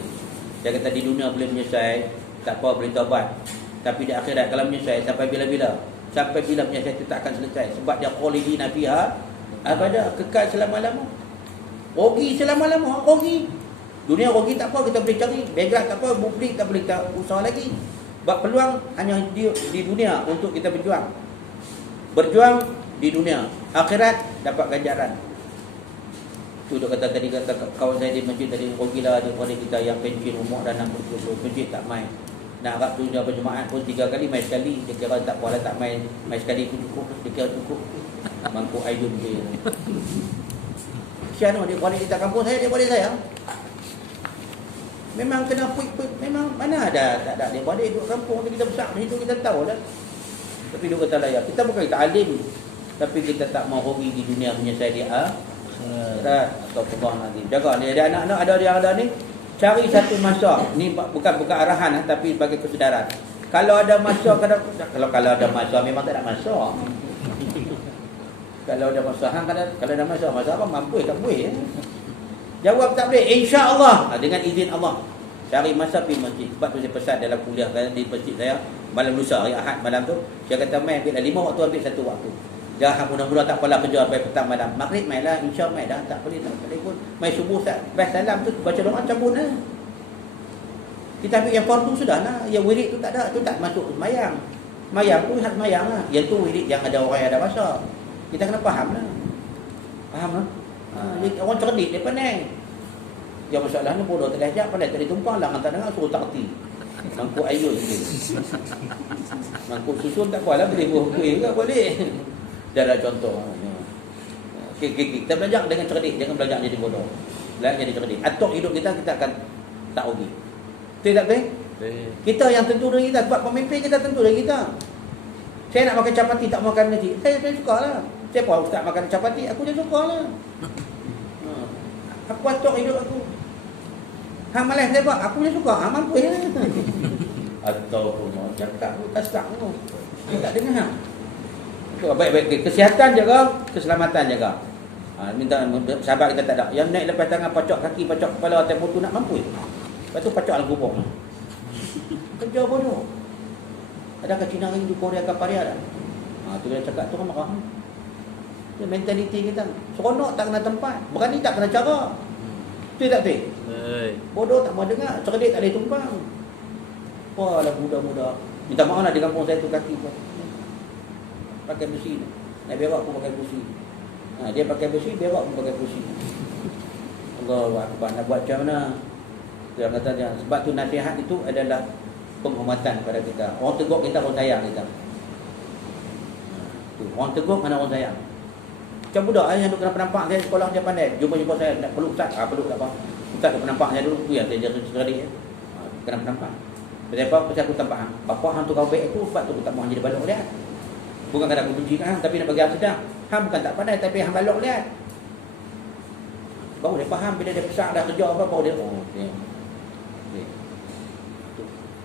Saya kata di dunia boleh menyesal, tak apa, boleh taubat. Tapi di akhirat kalau menyesal sampai bila-bila? Sampai bila menyesal itu tak akan selesai. Sebab dia khalidina fiha abada, kekal selama-lama. Rugi selama-lama, rugi. Dunia rugi tak apa, kita boleh cari. Background tak apa, bukti tak boleh kita usaha lagi. Sebab peluang hanya di dunia untuk kita berjuang. Berjuang di dunia, akhirat dapat ganjaran. Tu dia kata tadi, kata kawan saya di masjid tadi, rugilah daripada kita yang pencin umur dan nak masjid tak main. Nak harap tu dia berjemaat pun 3 kali, main sekali. Dia kira tak apa lah, tak main sekali tu cukup. Dia kira cukup. Mangkuk ayun dia. Kesian dia kuali kita kampung saya, dia kuali saya. Memang kena puik-puik. Memang mana ada, tak ada. Dia kuali duduk kampung, kita besar di situ, kita tahu lah. Tapi dia kata layak. Kita bukan kita alim, tapi kita tak mau rugi di dunia menyesal dia. Atau Allah nanti. Jaga ni, ada anak-anak, ada yang ada ni. Cari satu masa. Ni bukan arahan, tapi bagi kesedaran. Kalau ada masa, kalau ada masa, memang tak ada masa. Kalau ada masa, kalau ada masa apa? Mampu tak boleh. Jawab tak boleh. InsyaAllah. Dengan izin Allah. Cari masa pergi masjid. Sebab tu saya pesan dalam kuliah di masjid saya. Malam lusa, hari Ahad malam tu. Saya kata main ambil 5 waktu, ambil 1 waktu. Dah mudah-mudah tak apalah kerja sampai petang malam. Maghrib mainlah, insya main dah. Tak boleh, tak boleh pun. Main subuh, baca salam tu, baca doa cabut lah. Kita ambil yang fardu sudah lah. Yang wirid tu tak ada. Tu tak masuk semayang. Semayang tu hat semayang lah. Yang tu wirid yang ada orang yang ada masa. Kita kena faham lah. Faham lah. Orang cerdik, dia pandai. Yang masalahnya bodoh tak ajak, pandai tak ditumpang lah. Hantar dengar suruh takti. Mangkuk ayun je. Mangkuk susun tak apalah, boleh buah kuih ke boleh. Dah ada contoh. Kita belajar dengan cerdik, jangan belajar jadi bodoh. Belajar jadi cerdik. Atur hidup kita akan tak rugi. Betul tak betul? Kita yang tentu diri kita. Sebab pemimpin kita tentu diri kita. Saya nak makan capati, tak makan nasi. Saya suka lah. Saya pun ustaz makan capati, aku je suka lah. Aku atur hidup aku. Hang malas saya buat, aku je suka. Mampu je. Ataupun cakap aku tak suka aku. Dia tak dengar. Baik-baik. Kesihatan jaga, keselamatan jaga. Minta sahabat kita tak ada. Yang naik lepas tangan, pacok kaki, pacok kepala, atas motor nak mampu. Lepas tu pacok dalam kubur. Kerja bodoh. Adakah Cina rindu Korea Kaparia dah? Tu dia cakap tu kan marah. Dia mentaliti kita. Seronok tak kena tempat, berani tak kena cara. Betul tak betul? Bodoh tak mau dengar, cerdik tak boleh tumpang. Wah lah muda-muda. Minta maaf lah di kampung saya tu kaki pun. Pakai besi. Nak berak pun pakai besi. Dia pakai besi, berak pun pakai besi. Allahu Akbar. Nak buat macam mana? Dia kata dia. Sebab tu nasihat itu adalah penghormatan pada kita. Orang tegur kita, orang sayang kita. Orang tegur mana orang sayang. Macam budak yang duk kena penampak saya sekolah dia pandai. Jumpa saya nak peluk ustaz. Peluk tak apa. Ustaz dia penampak saya dulu. Tu yang saya jadi sekali kena penampak. Pasal apa? Pasal aku tampak bapa hang tu kau baik aku sebab tu aku tak mahu jadi balok dia. Bukan kadang aku benci hang tapi nak bagi hang sedar. Hang bukan tak pandai tapi hang balok dia. Baru dia faham bila dia besar dah kerja apa baru dia okay.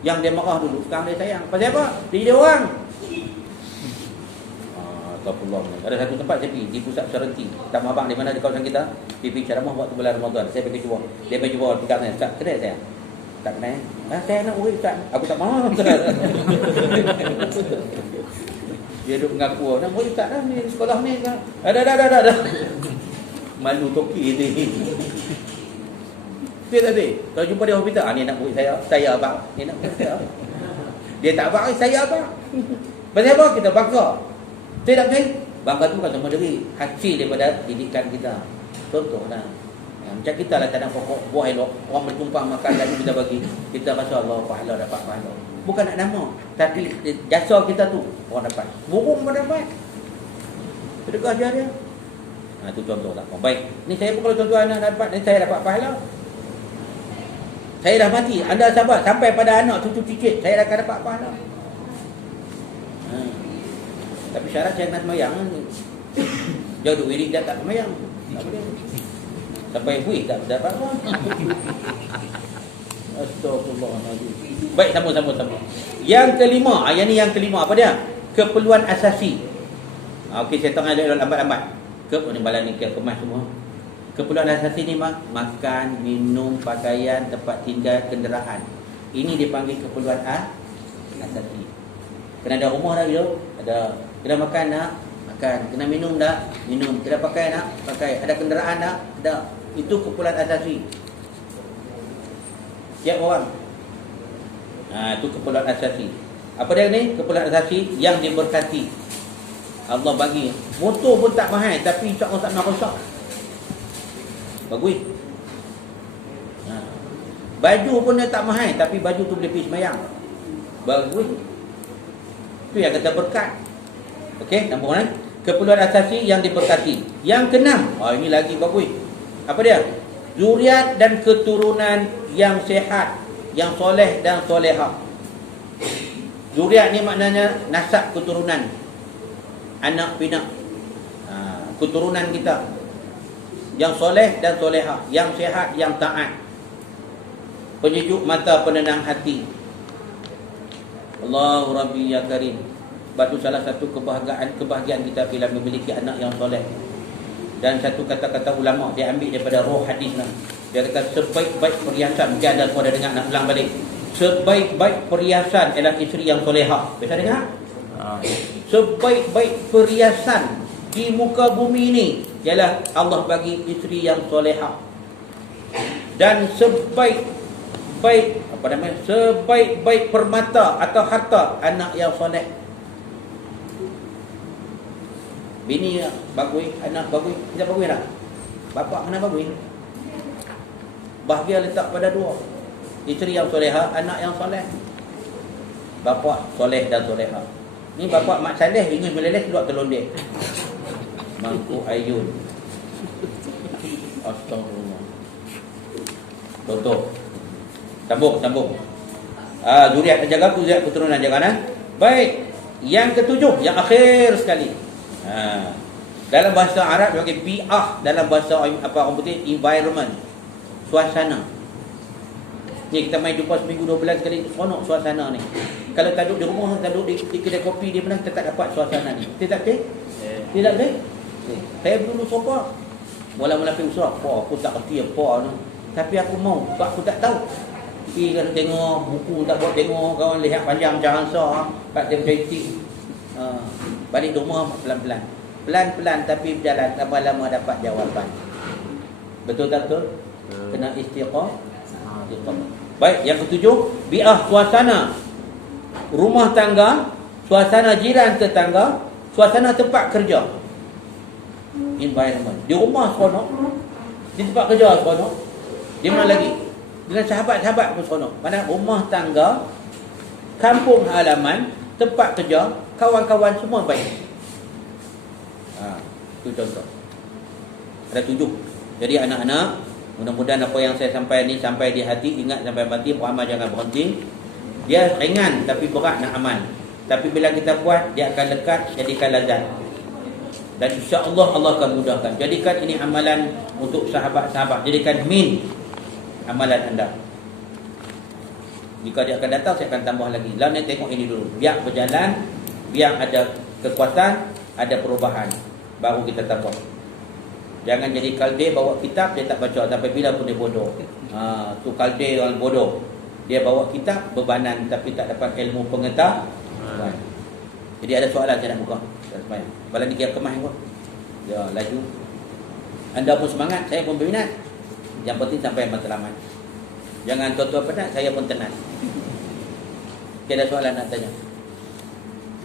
Yang dia marah dulu sekarang dia sayang. Pasal apa? Dia jadi orang. Astagfirullah. Ada satu tempat saya pergi di pusat Serenti. Tak mahu abang di mana di kawasan kita. Dia pergi ceramah waktu bulan Ramadan. Saya pergi jumpa. Dia pergi jumpa pegang saya. Ustaz, kenal saya? Tak kenal. Saya nak urut Ustaz. Aku tak mahu. Dia duduk mengaku. Nak urut Ustaz dah ni sekolah ni. Dah. Malu toki ni. Dia tak ada. Kalau jumpa dia hospital, ni nak urut saya. Saya abang. Ni nak urut saya. Dia tak abang, saya abang. Pasal apa? Kita bangga. Betul tak betul? Bangga tu kan semua diri hasil daripada didikan kita. Contohlah macam kita lah tanam pokok buah elok, orang bertumpang makan lalu kita bagi, kita rasa Allah pahala dapat pahala. Bukan nak nama, tapi jasa kita tu orang dapat. Burung pun dapat. Sedekah jariah. Tu contoh tak. Baik. Ni saya pun kalau tuan-tuan nak dapat, ni saya dapat pahala. Saya dah mati, anda sabar sampai pada anak cucu cicit, saya akan dapat pahala. Tapi syarat saya kena semayang. Jauh duk wirid dah tak semayang. Tak boleh. Sampai buih tak dapat apa. Astagfirullahaladzim. Baik, sama-sama. Yang kelima, yang ni yang kelima apa dia? Keperluan asasi. Okey, saya tengah ada lambat-lambat. Ni balang ni kemas semua. Keperluan asasi ni makan, minum, pakaian, tempat tinggal, kenderaan. Ini dipanggil keperluan asasi. Kena ada rumah dah hidup, ada. Kena makan dah, makan. Kena minum dah, minum. Kena pakai dah, pakai. Ada kenderaan dah, ada. Itu keperluan asasi. Tiap orang. Itu keperluan asasi. Apa dia ni? Keperluan asasi yang diberkati. Allah bagi. Motor pun tak mahal, tapi insya-Allah tak nak rosak. Bagus. Baju pun dia tak mahal, tapi baju tu boleh pergi sembahyang. Bagus. Itu yang kata berkat. Okey, nombor 1. Keperluan asasi yang diberkati. Yang keenam, ini lagi bagus. Apa dia? Zuriat dan keturunan yang sihat, yang soleh dan solehah. Zuriat ni maknanya nasab keturunan. Anak pinak. Keturunan kita. Yang soleh dan solehah, yang sihat, yang taat. Penyejuk mata, penenang hati. Allahu Rabbi ya Karim. Sebab tu salah satu kebahagiaan kita bila memiliki anak yang soleh. Dan satu kata-kata ulama dia ambil daripada roh hadis lah. Dia kata sebaik-baik perhiasan, mungkin anda semua dah dengar, nak ulang balik. Sebaik-baik perhiasan ialah isteri yang solehah. Biasa dengar? Sebaik-baik perhiasan di muka bumi ini ialah Allah bagi isteri yang solehah. Dan sebaik-baik permata atau harta anak yang soleh. Bini bagus, anak bagus, tidak bagus tak? Bapak kena bagus. Bahagia letak pada dua. Isteri yang soleha, anak yang soleh. Bapak soleh dan soleha. Ni bapak mak saleh, ingin meleleh keluar telondek. Mangku ayun. Astagfirullah. Contoh. Sambung. Zuriat terjaga, zuriat keturunan jaga. Baik. Yang ketujuh, yang akhir sekali. Dalam bahasa Arab dipanggil bi'ah, dalam bahasa orang putih environment, suasana. Ni kita main jumpa seminggu 2 bulan sekali, seronok suasana ni. Kalau tak duduk di rumah, tak duduk di kedai kopi di mana, kita tak dapat suasana ni. Tidak betul? Tidak betul? Saya dulu sopa. Mula-mula pergi usaha, aku tak kerti apa ni. Tapi aku mau, sebab aku tak tahu. TV kan tengok, buku tak buat tengok, kawan lihat panjang macam ansar, kat dia macam itik. Balik rumah pelan-pelan. Pelan-pelan tapi berjalan, lama-lama dapat jawapan. Betul tak betul? Kena istiqamah. Baik, yang ketujuh, bi'ah suasana rumah tangga, suasana jiran tetangga, suasana tempat kerja. Environment. Di rumah seronok, di tempat kerja seronok. Di mana lagi? Dengan sahabat-sahabat pun seronok. Padahal rumah tangga, kampung halaman, tempat kerja, kawan-kawan semua baik. Itu contoh. Ada 7. Jadi anak-anak, mudah-mudahan apa yang saya sampaikan ni sampai di hati, ingat sampai mati, beramal jangan berhenti. Dia ringan tapi berat nak amal. Tapi bila kita buat, dia akan lekat, jadikan lazat. Dan insya-Allah Allah akan mudahkan. Jadikan ini amalan untuk sahabat-sahabat. Jadikan min amalan anda. Jika dia akan datang, saya akan tambah lagi. Lalu ni tengok ini dulu. Biar berjalan, biar ada kekuatan, ada perubahan. Baru kita tambah. Jangan jadi kalde bawa kitab, dia tak baca. Sampai bila pun dia bodoh. Tu kalde orang bodoh. Dia bawa kitab, bebanan tapi tak dapat ilmu pengetahuan. Jadi ada soalan saya nak buka. Kepala ni kira kemah pun. Ya, laju. Anda pun semangat, saya pun berminat. Yang penting sampai matlamat. Jangan tuan-tuan penat, saya pun tenat. Ada soalan nak tanya.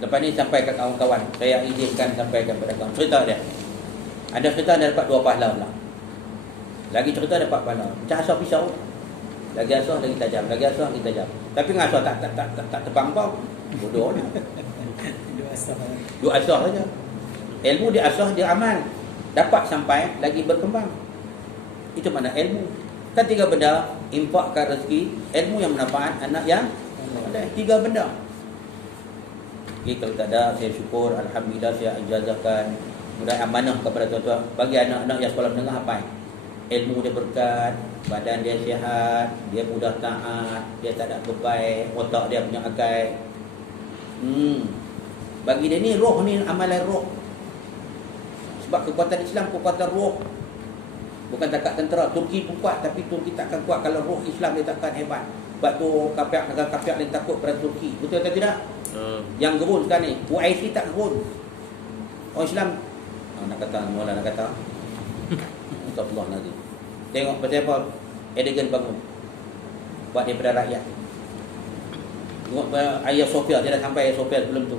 Lepas ni sampai ke kawan-kawan. Saya izinkan sampaikan kepada kawan. Cerita dia. Ada cerita dia dapat 2 pahala pula. Lagi cerita dapat pahala. Macam asah pisau. Lagi asah lagi tajam, lagi asah lagi tajam. Tapi ngasah tak tebang kau. Bodoh ni. Dua asah saja. Ilmu dia asah, dia amal. Dapat sampai lagi berkembang. Itu mana ilmu. Kan 3 benda, infakkan rezeki, ilmu yang bermanfaat, anak yang ada 3 benda. Okay, kalau tak ada, saya syukur, alhamdulillah saya ijazahkan. Mudah amanah kepada tuan-tuan. Bagi anak-anak yang sekolah menengah apa? Ilmu dia berkat, badan dia sihat, dia mudah taat, dia tak ada beban, otak dia punya akal. Bagi dia ni roh ni amalan roh. Sebab kekuatan Islam kekuatan roh. Bukan takat tentera. Turki pun kuat tapi Turki takkan kuat kalau roh Islam dia takkan hebat. Sebab tu negara kafir yang takut pada Turki. Betul atau tidak? Yang gerun sekarang ni, UIC tak gerun. Orang Islam nak kata mula nak kata. Astagfirullah nanti. Tengok pasal apa Erdogan bangun. Buat daripada rakyat. Tengok Hagia Sophia, dia dah sampai Hagia Sophia sebelum tu.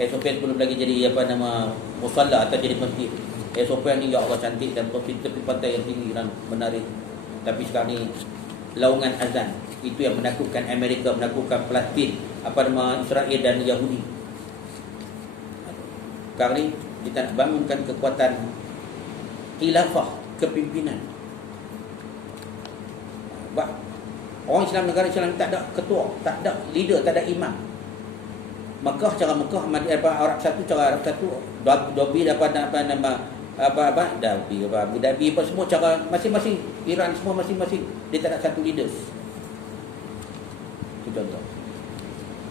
Hagia Sophia belum lagi jadi apa nama musalla atau jadi masjid. Hagia Sophia ni ya Allah cantik dan tepi pantai yang tinggi dan menarik. Tapi sekarang ni laungan azan. Itu yang menakutkan Amerika, menakutkan Palestin, apa nama Israel dan Yahudi. Sekarang ni kita nak bangunkan kekuatan khilafah, kepimpinan. Orang Islam, negara Islam tak ada ketua, tak ada leader, tak ada imam. Mekah cara Mekah, Arab satu cara Arab satu, Dhabi dapat apa nama Dhabi Abu Dhabi apa semua cara masing-masing, Iran semua masing-masing, dia tak ada satu leader. Itu contoh.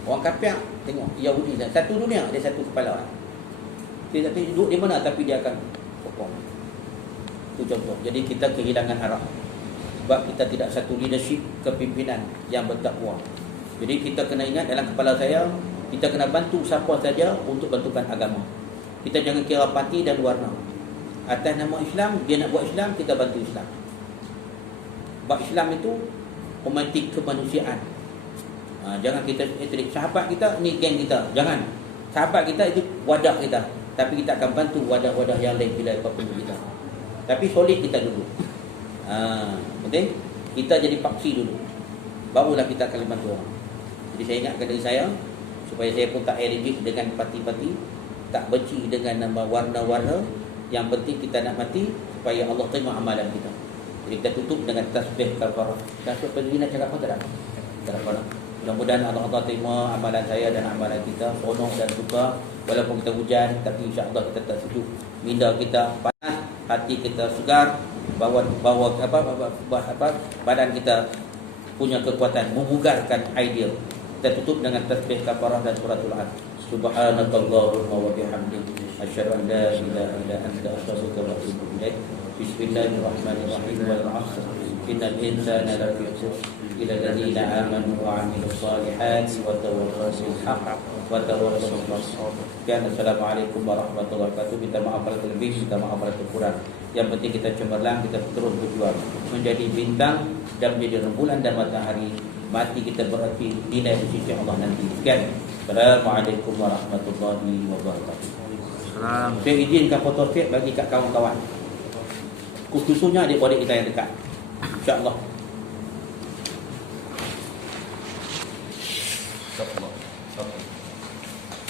Orang kafir tengok Yahudi satu dunia, dia satu kepala. Dia tak duduk di mana tapi dia akan sokong. Itu contoh. Jadi kita kehilangan arah. Sebab kita tidak satu leadership, kepimpinan yang bertakwa. Jadi kita kena ingat dalam kepala saya, kita kena bantu siapa saja untuk bantukan agama. Kita jangan kira parti dan warna. Atas nama Islam, dia nak buat Islam, kita bantu Islam. Sebab Islam itu romantik kemanusiaan. Jangan kita sahabat kita ni geng kita. Jangan. Sahabat kita itu wadah kita. Tapi kita akan bantu wadah-wadah yang lain bila apa-apa kita. Tapi solid kita dulu. Penting kita jadi paksi dulu. Barulah kita akan bantu orang. Jadi saya ingatkan diri saya supaya saya pun tak allergic dengan parti-parti, tak benci dengan nama warna-warna. Yang penting kita nak mati supaya Allah terima amalan kita. Jadi kita tutup dengan tasbih kafarah. Tasbih pengguna cakap apa tak ada? Tak ada. Mudah-mudahan Allah terima amalan saya dan amalan kita, seronok dan suka. Walaupun kita hujan, tapi insya-Allah kita tak sejuk. Minda kita panas, hati kita segar, bawa badan kita punya kekuatan memugarkan ideal. Kita tutup dengan tasbih kafarah dan suratul Ad. Subhanakallahumma wa bihamdika asyhadu an la ilaha illa anta astaghfiruka wa atubu ilaik. Bismillahirrahmanirrahim. Wal 'ashr innal insana lafi khusr illa alladziina aamanu wa 'amilus shalihati wa tawassaw bil haqq wa tawassaw bis sabr. Assalamualaikum warahmatullahi wabarakatuh. Minta maaf kalau lebih, minta maaf kalau kurang. Yang penting kita cemerlang, kita terus berjuang menjadi bintang dan menjadi rembulan dan matahari. Mati kita berarti nilai di sisi Allah nanti. Sekian. Assalamualaikum warahmatullahi wabarakatuh. Salam. Saya izinkan foto set bagi kat kawan-kawan, khususnya adik-adik kita yang dekat. InsyaAllah. InsyaAllah.